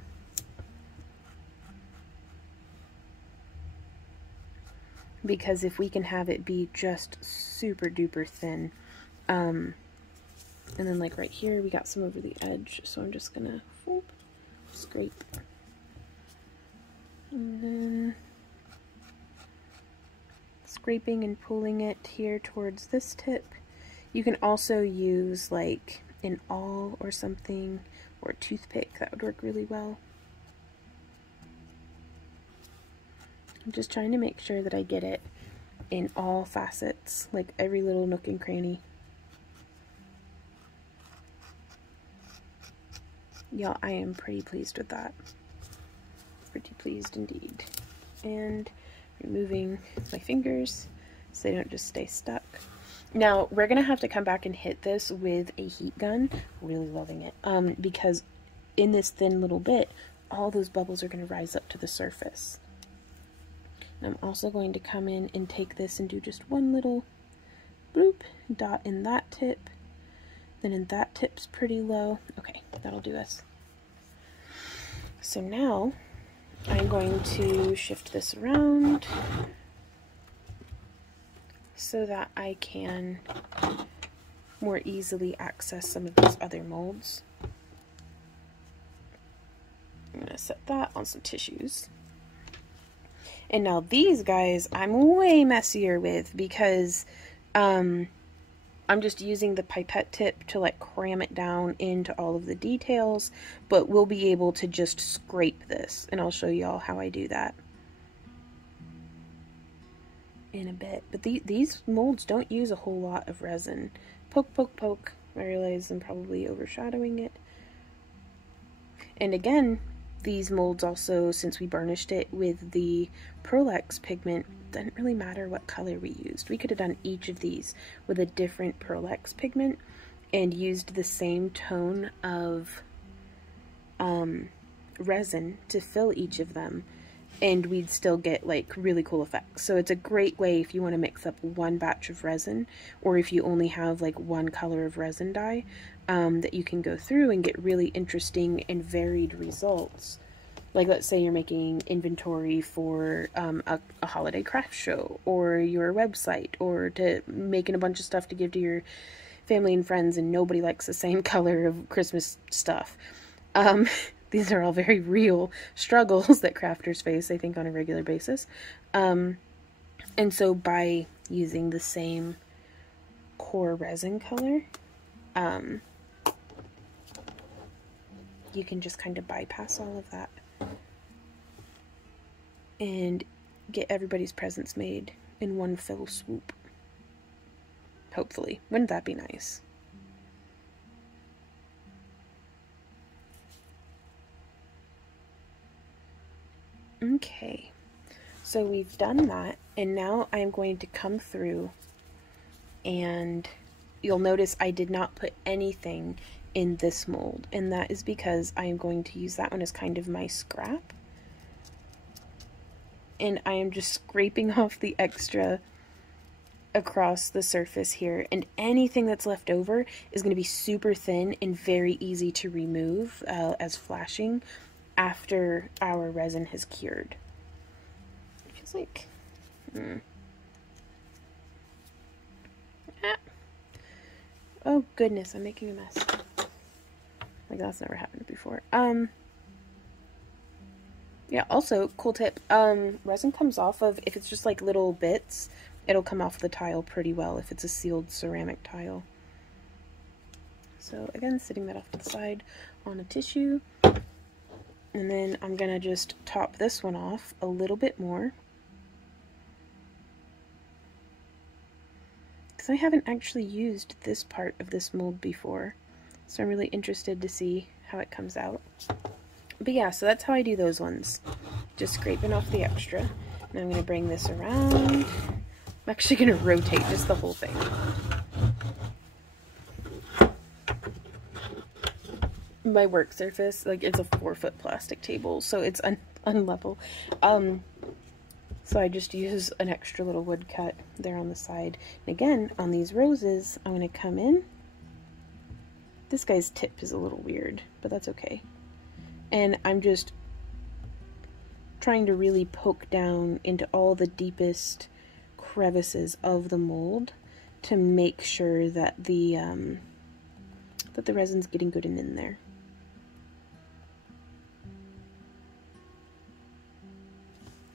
Because if we can have it be just super duper thin, and then like right here we got some over the edge, so I'm just gonna whoop, scrape, and then scraping and pulling it here towards this tip. You can also use like an awl or something, or a toothpick. That would work really well. I'm just trying to make sure that I get it in all facets, like every little nook and cranny. Y'all, I am pretty pleased with that. Pretty pleased indeed. And removing my fingers so they don't just stay stuck. Now, we're going to have to come back and hit this with a heat gun. Really loving it. Because in this thin little bit, all those bubbles are going to rise up to the surface. I'm also going to come in and take this and do just one little bloop dot in that tip. Then in that tip's pretty low. Okay, that'll do us. So now I'm going to shift this around so that I can more easily access some of these other molds. I'm going to set that on some tissues. And now these guys I'm way messier with because I'm just using the pipette tip to like cram it down into all of the details, but we'll be able to just scrape this, and I'll show y'all how I do that in a bit. But these molds don't use a whole lot of resin. Poke, poke, poke. I realize I'm probably overshadowing it. And again, these molds also, since we burnished it with the Pearlex pigment, doesn't really matter what color we used. We could have done each of these with a different Pearlex pigment and used the same tone of resin to fill each of them, and we'd still get like really cool effects. So it's a great way if you want to mix up one batch of resin, or if you only have like one color of resin dye, that you can go through and get really interesting and varied results. Like, let's say you're making inventory for a holiday craft show, or your website, or to making a bunch of stuff to give to your family and friends, and nobody likes the same color of Christmas stuff. These are all very real struggles that crafters face, I think, on a regular basis. And so by using the same core resin color, you can just kind of bypass all of that and get everybody's presents made in one fell swoop. Hopefully. Wouldn't that be nice? Okay, so we've done that, and now I'm going to come through, and you'll notice I did not put anything in this mold, and that is because I am going to use that one as kind of my scrap, and I am just scraping off the extra across the surface here, and anything that's left over is going to be super thin and very easy to remove as flashing after our resin has cured. It feels like oh goodness, I'm making a mess. Like, that's never happened before. Yeah, also, cool tip, resin comes off of, if it's just like little bits, it'll come off the tile pretty well if it's a sealed ceramic tile. So again, sitting that off to the side on a tissue. And then I'm gonna just top this one off a little bit more. because I haven't actually used this part of this mold before. So I'm really interested to see how it comes out. But yeah, so that's how I do those ones. Just scraping off the extra. Now I'm going to bring this around. I'm actually going to rotate just the whole thing. My work surface, like, it's a 4-foot plastic table, so it's unlevel. So I just use an extra little wood cut there on the side. And again, on these roses, I'm going to come in. This guy's tip is a little weird, but that's okay. And I'm just trying to really poke down into all the deepest crevices of the mold to make sure that the resin's getting good and in there.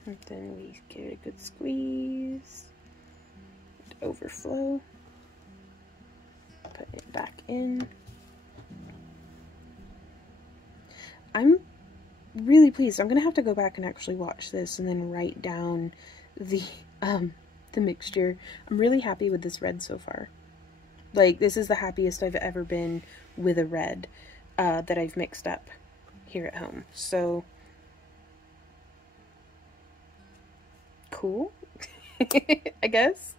And then we give it a good squeeze, overflow, put it back in. I'm really pleased. I'm gonna have to go back and actually watch this and then write down the mixture. I'm really happy with this red so far. Like, this is the happiest I've ever been with a red that I've mixed up here at home. So cool, I guess.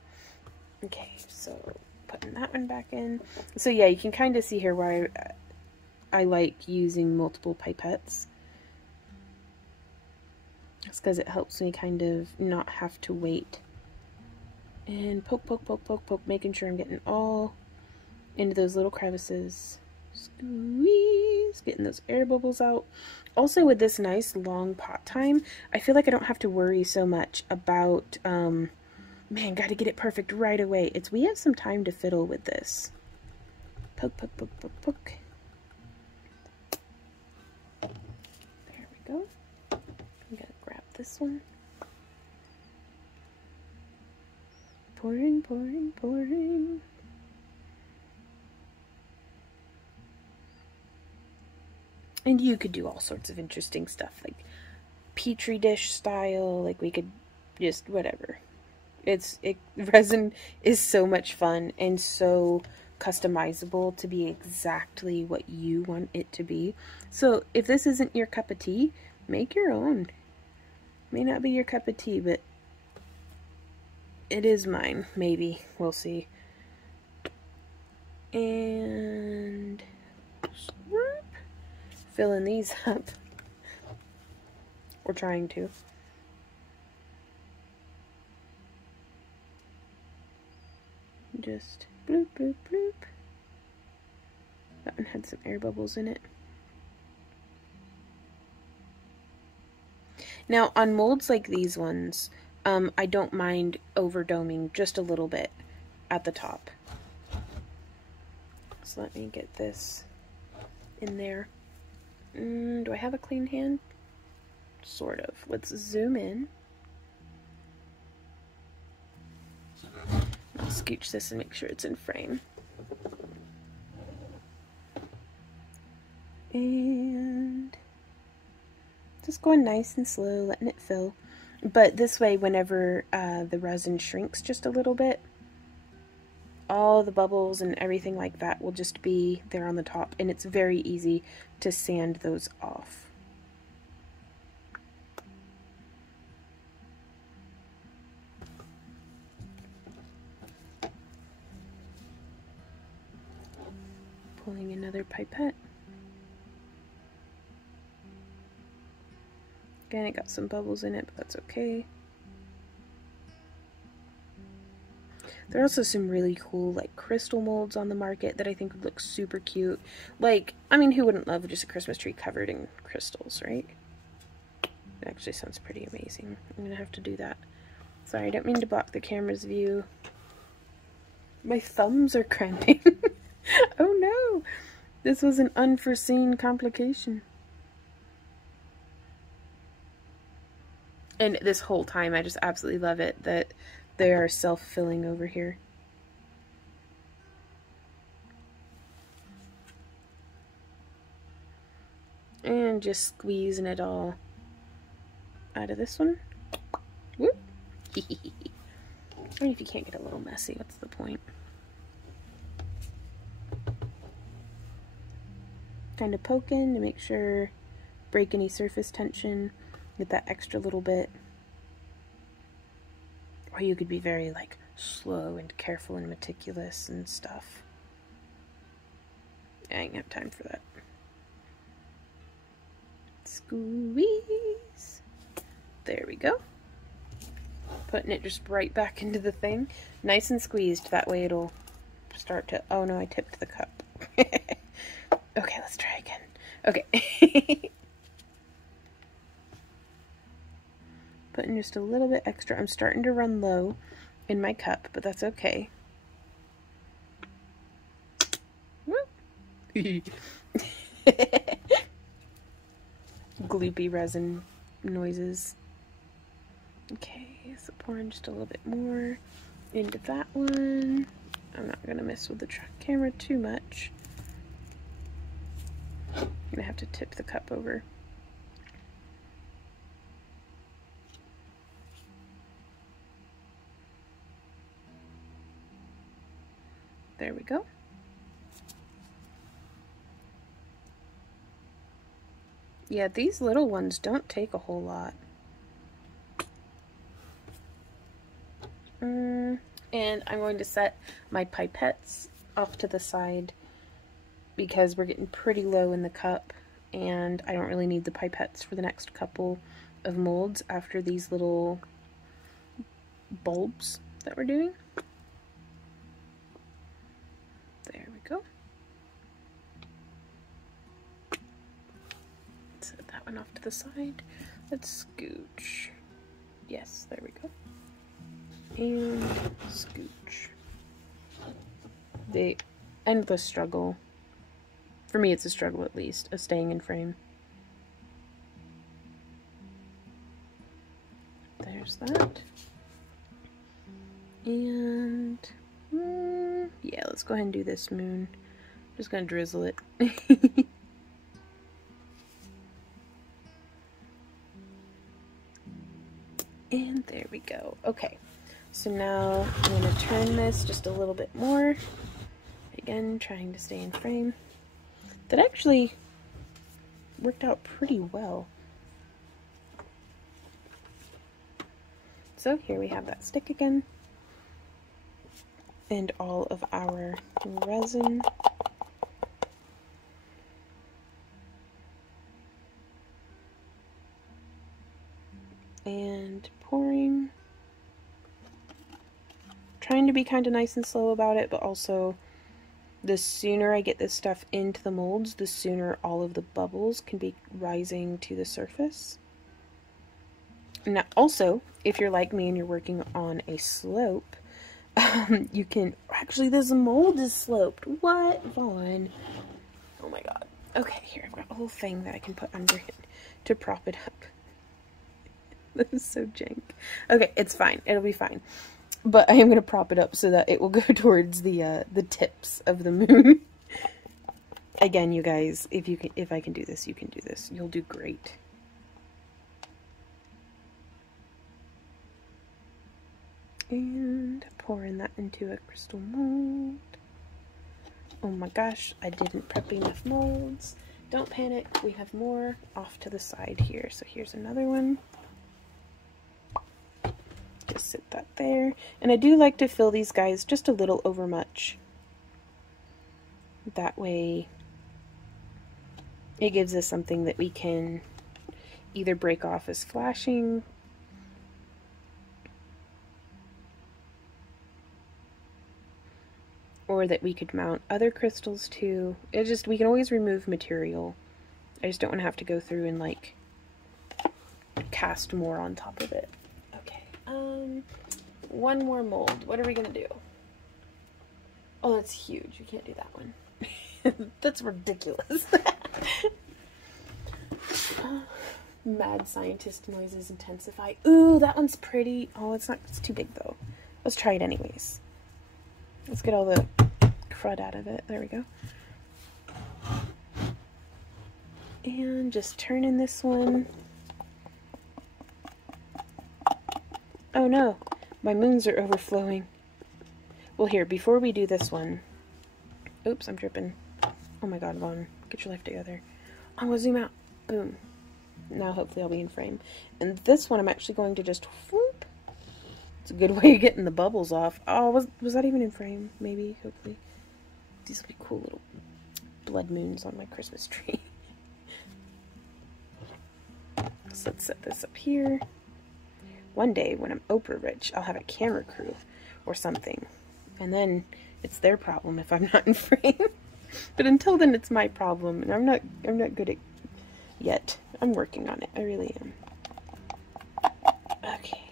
Okay, so putting that one back in. So yeah, you can kind of see here why I like using multiple pipettes. It's because it helps me kind of not have to wait. And poke, poke, poke, poke, poke, making sure I'm getting all into those little crevices. Squeeze, getting those air bubbles out. Also, with this nice long pot time, I feel like I don't have to worry so much about, man, gotta get it perfect right away. We have some time to fiddle with this. Poke, poke, poke, poke, poke. There we go. I'm gonna grab this one. Pour in, pour in, pour in. And you could do all sorts of interesting stuff, like petri dish style, like we could just whatever. Resin is so much fun and so customizable to be exactly what you want it to be. So if this isn't your cup of tea, make your own. May not be your cup of tea, but it is mine, maybe. We'll see. And filling these up. We're trying to. Just bloop, bloop, bloop. That one had some air bubbles in it. Now, on molds like these ones, I don't mind overdoming just a little bit at the top. So let me get this in there. Do I have a clean hand? Sort of. Let's zoom in. I'll scooch this and make sure it's in frame. And just going nice and slow, letting it fill. But this way, whenever the resin shrinks just a little bit, all the bubbles and everything like that will just be there on the top, and it's very easy to sand those off. Pulling another pipette. Again, it got some bubbles in it, but that's okay. There are also some really cool, like, crystal molds on the market that I think would look super cute. Like, I mean, who wouldn't love just a Christmas tree covered in crystals, right? It actually sounds pretty amazing. I'm gonna have to do that. Sorry, I don't mean to block the camera's view. My thumbs are cramping. Oh no! This was an unforeseen complication. And this whole time, I just absolutely love it that they are self-filling over here. And just squeezing it all out of this one. Whoop. I mean, if you can't get a little messy, what's the point? kind of poke in to make sure, break any surface tension, get that extra little bit. Or you could be very like slow and careful and meticulous and stuff. I ain't have time for that. Squeeze. There we go. Putting it just right back into the thing. Nice and squeezed, that way it'll start to... Oh no, I tipped the cup. Okay, let's try again. Okay. Putting just a little bit extra. I'm starting to run low in my cup, but that's okay. Gloopy resin noises. Okay, so pouring just a little bit more into that one. I'm not going to mess with the camera too much. I'm going to have to tip the cup over. There we go. Yeah, these little ones don't take a whole lot. And I'm going to set my pipettes off to the side because we're getting pretty low in the cup and I don't really need the pipettes for the next couple of molds after these little bulbs that we're doing. There we go. Set that one off to the side. Let's scooch. Yes, there we go. And scooch. The endless struggle. For me, it's a struggle at least, of staying in frame. There's that. And yeah, let's go ahead and do this moon. Just gonna drizzle it. And there we go. Okay, so now I'm gonna turn this just a little bit more. Again, trying to stay in frame. That actually worked out pretty well. So here we have that stick again. And all of our resin. And pouring. Trying to be kind of nice and slow about it, but also the sooner I get this stuff into the molds, the sooner all of the bubbles can be rising to the surface. Now also, if you're like me and you're working on a slope, you can, actually this mold is sloped. What? Vaughn. Oh my god. Okay, here, I've got a whole thing that I can put under it to prop it up. This is so jank. Okay, it's fine. It'll be fine. But I am going to prop it up so that it will go towards the tips of the moon. Again, you guys, if I can do this, you can do this. You'll do great. And pouring that into a crystal mold. Oh my gosh, I didn't prep enough molds. Don't panic, we have more off to the side here. So here's another one. Just sit that there. And I do like to fill these guys just a little over much. That way it gives us something that we can either break off as flashing or that we could mount other crystals to. It just, we can always remove material. I just don't want to have to go through and like cast more on top of it. One more mold. What are we gonna do? Oh, that's huge. You can't do that one. That's ridiculous. Mad scientist noises intensify. Ooh, that one's pretty. Oh, it's not. It's too big though. Let's try it anyways. Let's get all the crud out of it. There we go. And just turn in this one. Oh no, my moons are overflowing. Well, here, before we do this one... Oops, I'm dripping. Oh my god, Vaughn. Get your life together. I'm gonna zoom out. Boom. Now hopefully I'll be in frame. And this one I'm actually going to just whoop. It's a good way of getting the bubbles off. Oh, was that even in frame? Maybe, hopefully. These will be cool little blood moons on my Christmas tree. So let's set this up here. One day when I'm Oprah rich, I'll have a camera crew or something. And then it's their problem if I'm not in frame. But until then it's my problem, and I'm not good at yet. I'm working on it. I really am. Okay.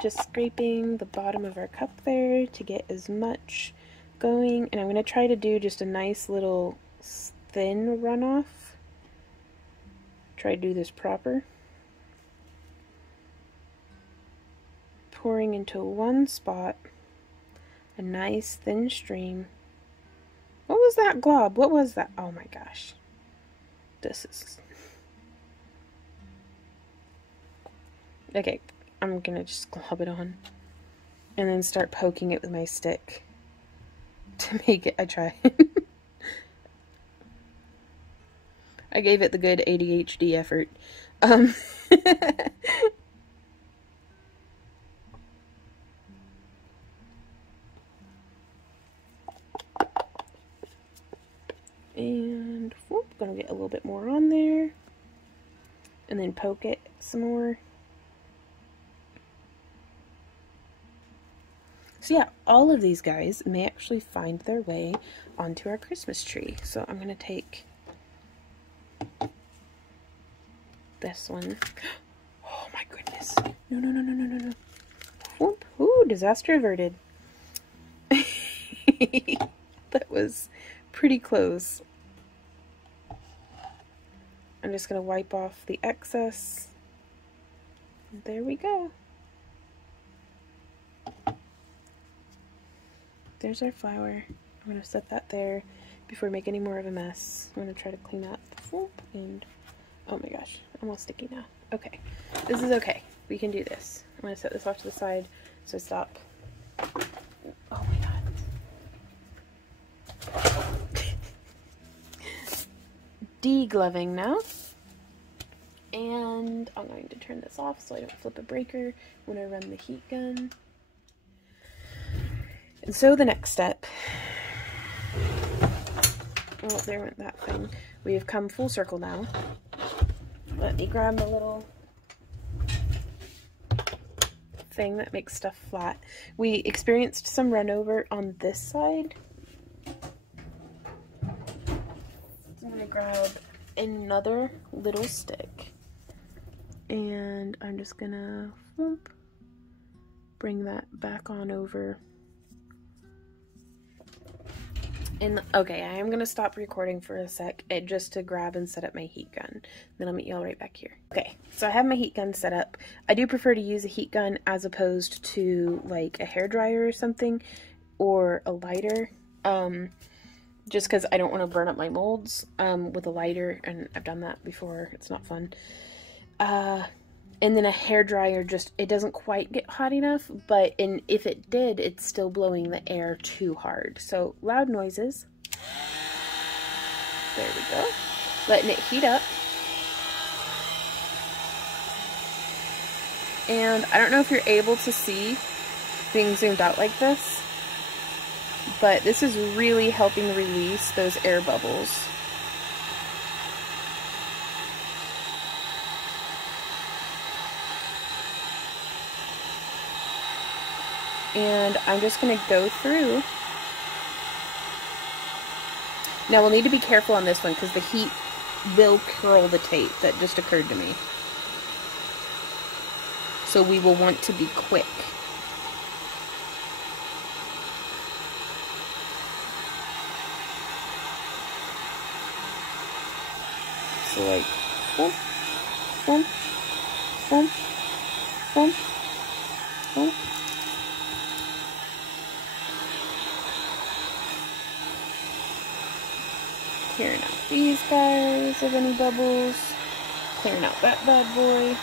Just scraping the bottom of our cup there to get as much going. And I'm going to try to do just a nice little thin runoff. Try to do this proper. Pouring into one spot. A nice thin stream. What was that glob? What was that? Oh my gosh. This is... Okay, I'm gonna just glob it on. And then start poking it with my stick. To make it... I tried. I gave it the good ADHD effort. And whoop, gonna get a little bit more on there. And then poke it some more. So yeah, all of these guys may actually find their way onto our Christmas tree. So I'm gonna take this one. Oh my goodness. No, no, no, no, no, no, no. Whoop. Ooh, disaster averted. That was pretty close. I'm just going to wipe off the excess. There we go. There's our flower. I'm going to set that there before we make any more of a mess. I'm going to try to clean up. And oh my gosh, I'm all sticky now. Okay, this is okay. We can do this. I'm going to set this off to the side so stop. Oh my god. Degloving now. And I'm going to turn this off so I don't flip a breaker when I run the heat gun. And so the next step, oh, there went that thing. We have come full circle now. Let me grab the little thing that makes stuff flat. We experienced some run over on this side. So I'm going to grab another little stick. And I'm just going to bring that back on over. And okay, I am going to stop recording for a sec just to grab and set up my heat gun. Then I'll meet y'all right back here. Okay, so I have my heat gun set up. I do prefer to use a heat gun as opposed to like a hairdryer or something, or a lighter. Just because I don't want to burn up my molds with a lighter, and I've done that before. It's not fun. And then a hairdryer, just, it doesn't quite get hot enough, but if it did, it's still blowing the air too hard. So, loud noises. There we go. Letting it heat up. And I don't know if you're able to see being zoomed out like this, but this is really helping release those air bubbles. And I'm just going to go through. Now we'll need to be careful on this one because the heat will curl the tape. That just occurred to me. So we will want to be quick. So like, boom, boom, boom, boom, boom. Clearing out these guys of any bubbles. Clearing out that bad boy.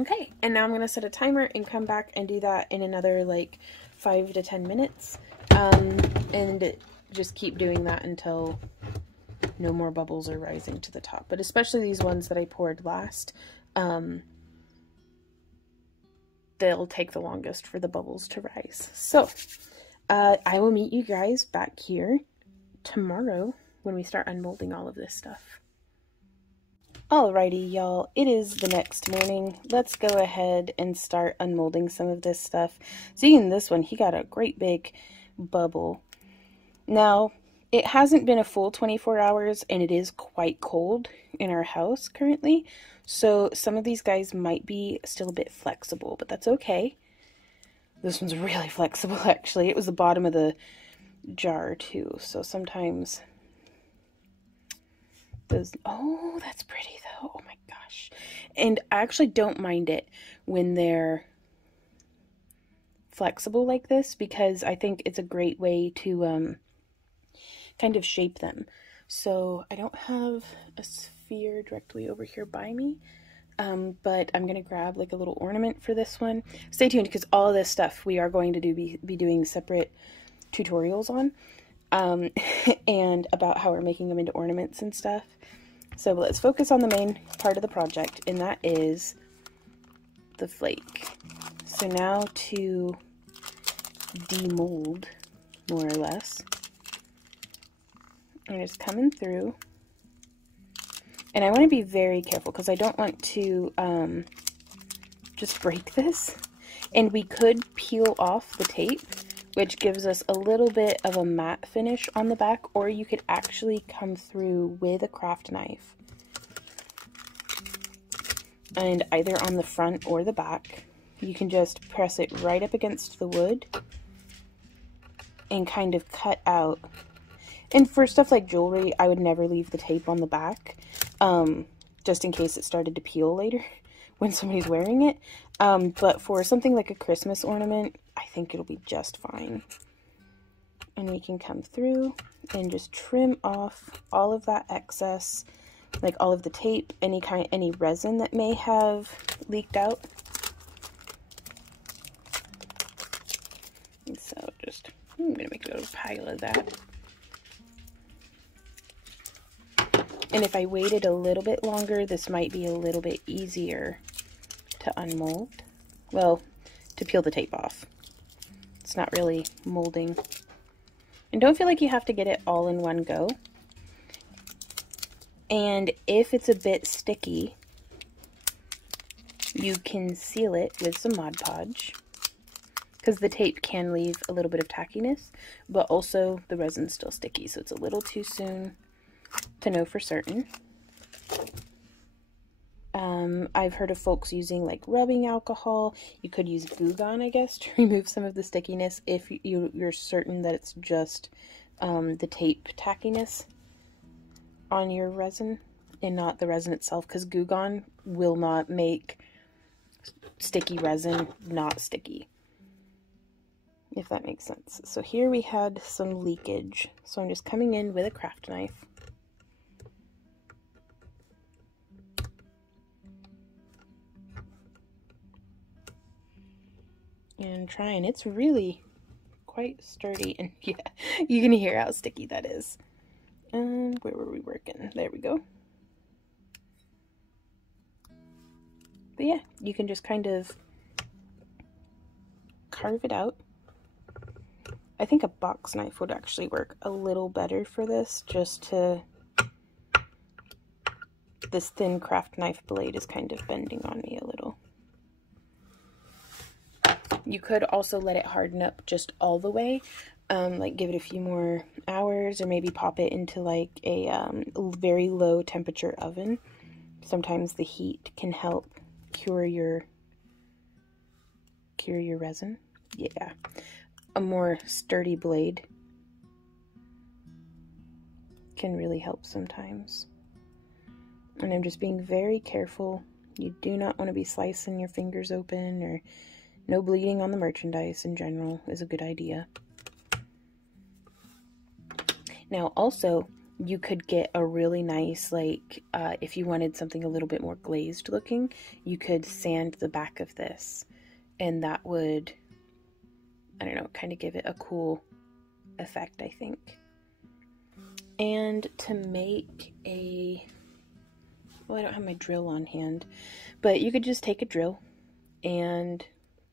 Okay, and now I'm going to set a timer and come back and do that in another like 5 to 10 minutes. And just keep doing that until no more bubbles are rising to the top. But especially these ones that I poured last, they'll take the longest for the bubbles to rise. So I will meet you guys back here tomorrow when we start unmolding all of this stuff. Alrighty, y'all, it is the next morning. Let's go ahead and start unmolding some of this stuff. Seeing this one, he got a great big bubble. Now, it hasn't been a full 24 hours, and it is quite cold in our house currently, so some of these guys might be still a bit flexible, but that's okay. This one's really flexible, actually. It was the bottom of the jar, too, so sometimes those... Oh, that's pretty, though. Oh, my gosh. And I actually don't mind it when they're flexible like this, because I think it's a great way to kind of shape them. So I don't have a sphere directly over here by me, but I'm gonna grab like a little ornament for this one. Stay tuned, because all of this stuff we are going to be doing separate tutorials on, and about how we're making them into ornaments and stuff. So let's focus on the main part of the project, and that is the flake. So now to demold, more or less. I'm just coming through, and I want to be very careful because I don't want to just break this. And we could peel off the tape, which gives us a little bit of a matte finish on the back, or you could actually come through with a craft knife, and either on the front or the back, you can just press it right up against the wood and kind of cut out. And for stuff like jewelry, I would never leave the tape on the back, just in case it started to peel later when somebody's wearing it. But for something like a Christmas ornament, I think it'll be just fine. And we can come through and just trim off all of that excess, like all of the tape, any resin that may have leaked out. And so I'm gonna make a little pile of that. And if I waited a little bit longer, this might be a little bit easier to unmold. Well, to peel the tape off. It's not really molding. And don't feel like you have to get it all in one go. And if it's a bit sticky, you can seal it with some Mod Podge, because the tape can leave a little bit of tackiness, but also the resin's still sticky, so it's a little too soon to know for certain. I've heard of folks using like rubbing alcohol. You could use Glue Gun, I guess, to remove some of the stickiness if you're certain that it's just the tape tackiness on your resin and not the resin itself, because Glue Gun will not make sticky resin not sticky, if that makes sense. So here we had some leakage, so I'm just coming in with a craft knife and trying. It's really quite sturdy, and yeah, you can hear how sticky that is. Where were we working? There we go. But yeah, you can just kind of carve it out. I think a box knife would actually work a little better for this, this thin craft knife blade is kind of bending on me a little. You could also let it harden up just all the way, like give it a few more hours, or maybe pop it into like a very low temperature oven. Sometimes the heat can help cure your resin. Yeah, a more sturdy blade can really help sometimes. And I'm just being very careful. You do not want to be slicing your fingers open, or no bleeding on the merchandise in general is a good idea. Now also, you could get a really nice, like, if you wanted something a little bit more glazed looking, you could sand the back of this, and that would, I don't know, kind of give it a cool effect, I think. And to make a, well, I don't have my drill on hand, but you could just take a drill and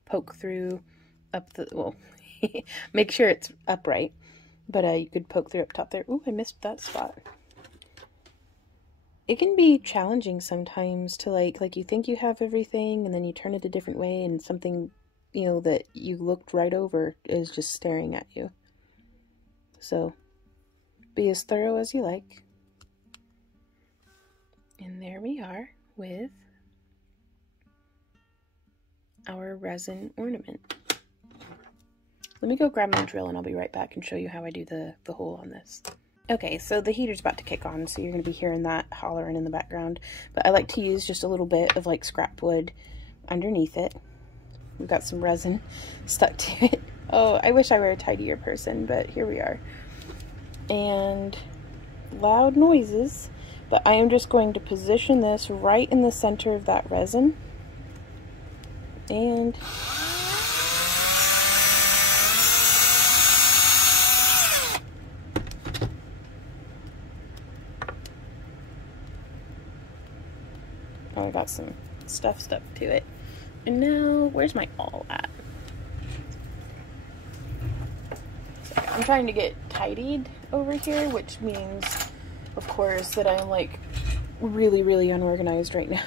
poke through up the, well, make sure it's upright, but you could poke through up top there. Ooh, I missed that spot. It can be challenging sometimes to like you think you have everything and then you turn it a different way and something, you know, that you looked right over is just staring at you. So be as thorough as you like. And there we are with our resin ornament. Let me go grab my drill and I'll be right back and show you how I do the hole on this. Okay, so the heater's about to kick on, so you're going to be hearing that hollering in the background. But I like to use just a little bit of like scrap wood underneath it. We've got some resin stuck to it. Oh, I wish I were a tidier person, but here we are. And loud noises, but I am just going to position this right in the center of that resin. And oh, I got some stuff stuck to it. And now, where's my awl at? So I'm trying to get tidied over here, which means, of course, that I'm like really, really unorganized right now.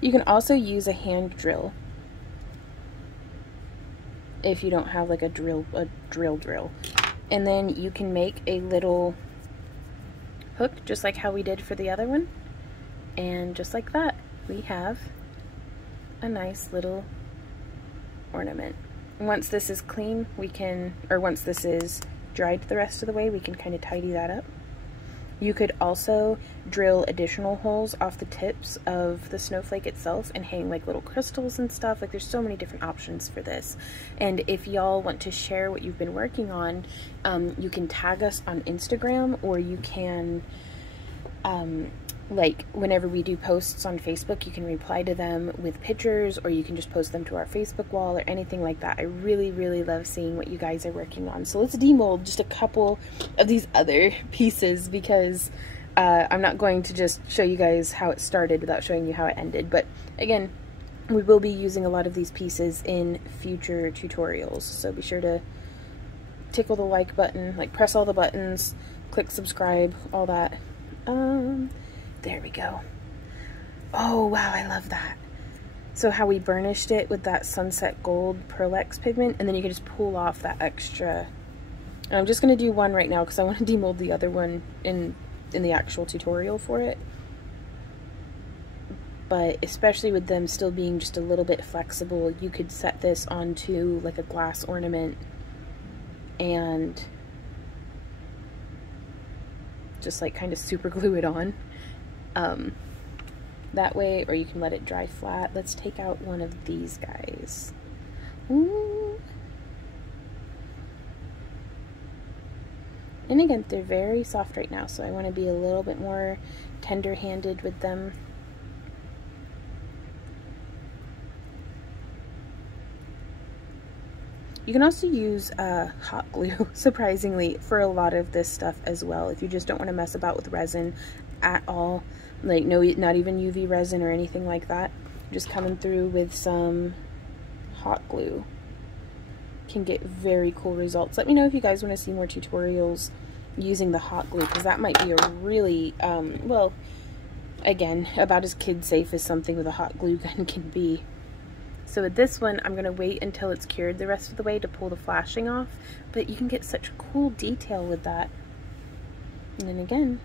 You can also use a hand drill if you don't have like a drill. And then you can make a little hook, just like how we did for the other one. And just like that, we have a nice little ornament. Once this is clean, we can, or once this is dried the rest of the way, we can kind of tidy that up. You could also drill additional holes off the tips of the snowflake itself and hang like little crystals and stuff. Like there's so many different options for this. And if y'all want to share what you've been working on, you can tag us on Instagram, or you can like whenever we do posts on Facebook, you can reply to them with pictures, or you can just post them to our Facebook wall or anything like that. I really, really love seeing what you guys are working on. So let's demold just a couple of these other pieces, because I'm not going to just show you guys how it started without showing you how it ended. But again, we will be using a lot of these pieces in future tutorials, so be sure to tickle the like button, like press all the buttons, click subscribe, all that. There we go. Oh wow, I love that. So how we burnished it with that sunset gold Pearl-Ex pigment, and then you can just pull off that extra. And I'm just going to do one right now because I want to demold the other one in the actual tutorial for it. But especially with them still being just a little bit flexible, you could set this onto like a glass ornament and just like kind of super glue it on. That way, or you can let it dry flat. Let's take out one of these guys. Ooh. And again, they're very soft right now, so I want to be a little bit more tender-handed with them. You can also use hot glue, surprisingly, for a lot of this stuff as well. If you just don't want to mess about with resin at all, like not even UV resin or anything like that, just coming through with some hot glue can get very cool results. Let me know if you guys want to see more tutorials using the hot glue, because that might be a really, well, again, about as kid safe as something with a hot glue gun can be. So with this one, I'm going to wait until it's cured the rest of the way to pull the flashing off, but you can get such cool detail with that. And then again,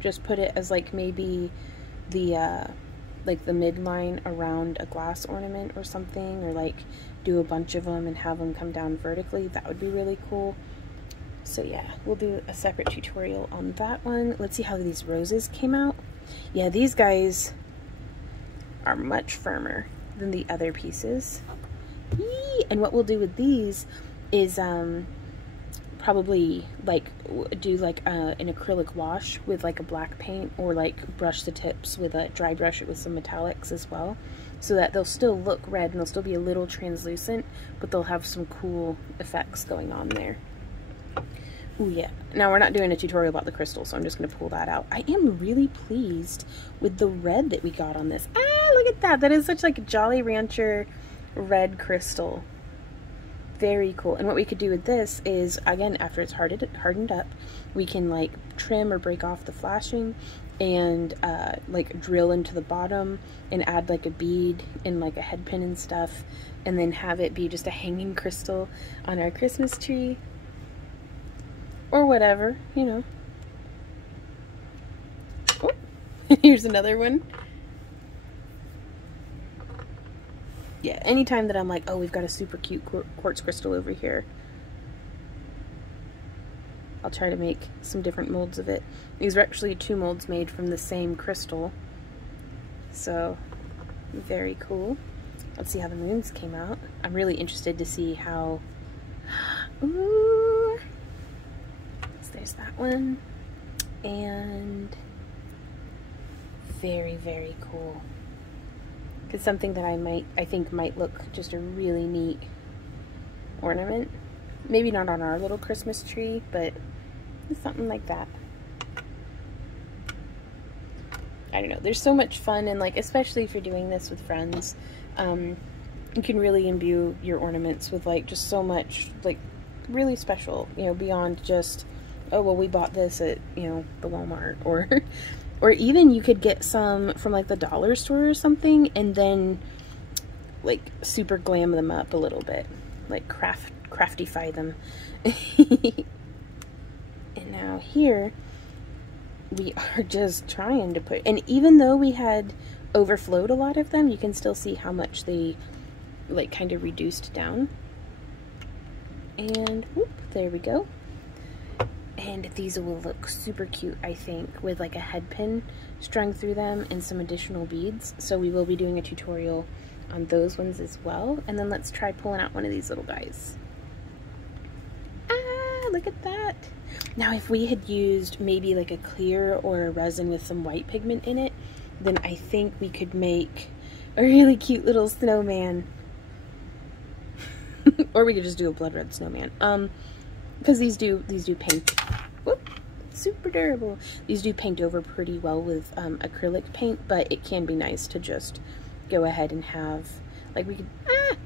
just put it as like maybe the like the midline around a glass ornament or something, or like do a bunch of them and have them come down vertically. That would be really cool. So yeah, we'll do a separate tutorial on that one. Let's see how these roses came out. Yeah, these guys are much firmer than the other pieces. Yee! And what we'll do with these is probably like do like an acrylic wash with like a black paint, or like brush the tips with a dry brush it with some metallics as well, so that they'll still look red and they'll still be a little translucent, but they'll have some cool effects going on there. Oh yeah. Now we're not doing a tutorial about the crystal, so I'm just going to pull that out. I am really pleased with the red that we got on this. Ah, look at that. That is such like a Jolly Rancher red crystal. Very cool. And what we could do with this is, again, after it's hardened up, we can like trim or break off the flashing and like drill into the bottom and add like a bead and like a head pin and stuff, and then have it be just a hanging crystal on our Christmas tree or whatever, you know. Oh, here's another one. Yeah, anytime that I'm like, oh, we've got a super cute quartz crystal over here, I'll try to make some different molds of it. These are actually 2 molds made from the same crystal. So, very cool. Let's see how the moons came out. I'm really interested to see how... Ooh! So there's that one. And... very, very cool. It's something that I think might look just a really neat ornament. Maybe not on our little Christmas tree, but something like that. I don't know. There's so much fun, and like, especially if you're doing this with friends, you can really imbue your ornaments with like just so much like really special, you know, beyond just, oh well, we bought this at, you know, the Walmart, or even you could get some from like the dollar store or something, and then like super glam them up a little bit, like craftify them. And now here we are just trying to put, and even though we had overflowed a lot of them, you can still see how much they like kind of reduced down. And whoop, there we go. And these will look super cute, I think, with like a head pin strung through them and some additional beads. So we will be doing a tutorial on those ones as well. And then let's try pulling out one of these little guys. Ah, look at that. Now if we had used maybe like a clear or a resin with some white pigment in it, then I think we could make a really cute little snowman. Or we could just do a blood red snowman. Because these do paint. Whoop, super durable. These do paint over pretty well with acrylic paint, but it can be nice to just go ahead and have, like, we could.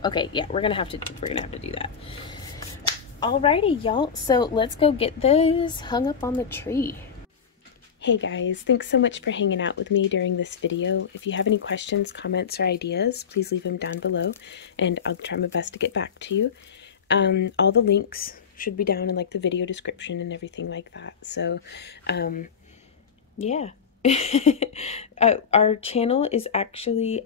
Okay, yeah, we're gonna have to do that. Alrighty, y'all. So let's go get this hung up on the tree. Hey guys, thanks so much for hanging out with me during this video. If you have any questions, comments, or ideas, please leave them down below, and I'll try my best to get back to you. All the links should be down in like the video description and everything like that. So, yeah. Our channel is actually,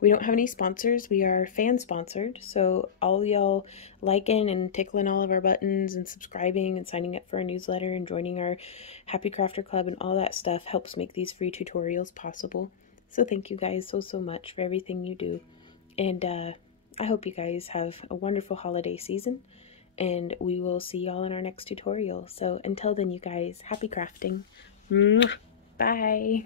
we don't have any sponsors. We are fan sponsored. So all y'all liking and tickling all of our buttons and subscribing and signing up for our newsletter and joining our Happy Crafter Club and all that stuff helps make these free tutorials possible. So thank you guys so much for everything you do. And I hope you guys have a wonderful holiday season, and we will see y'all in our next tutorial. So until then, you guys, happy crafting. Bye.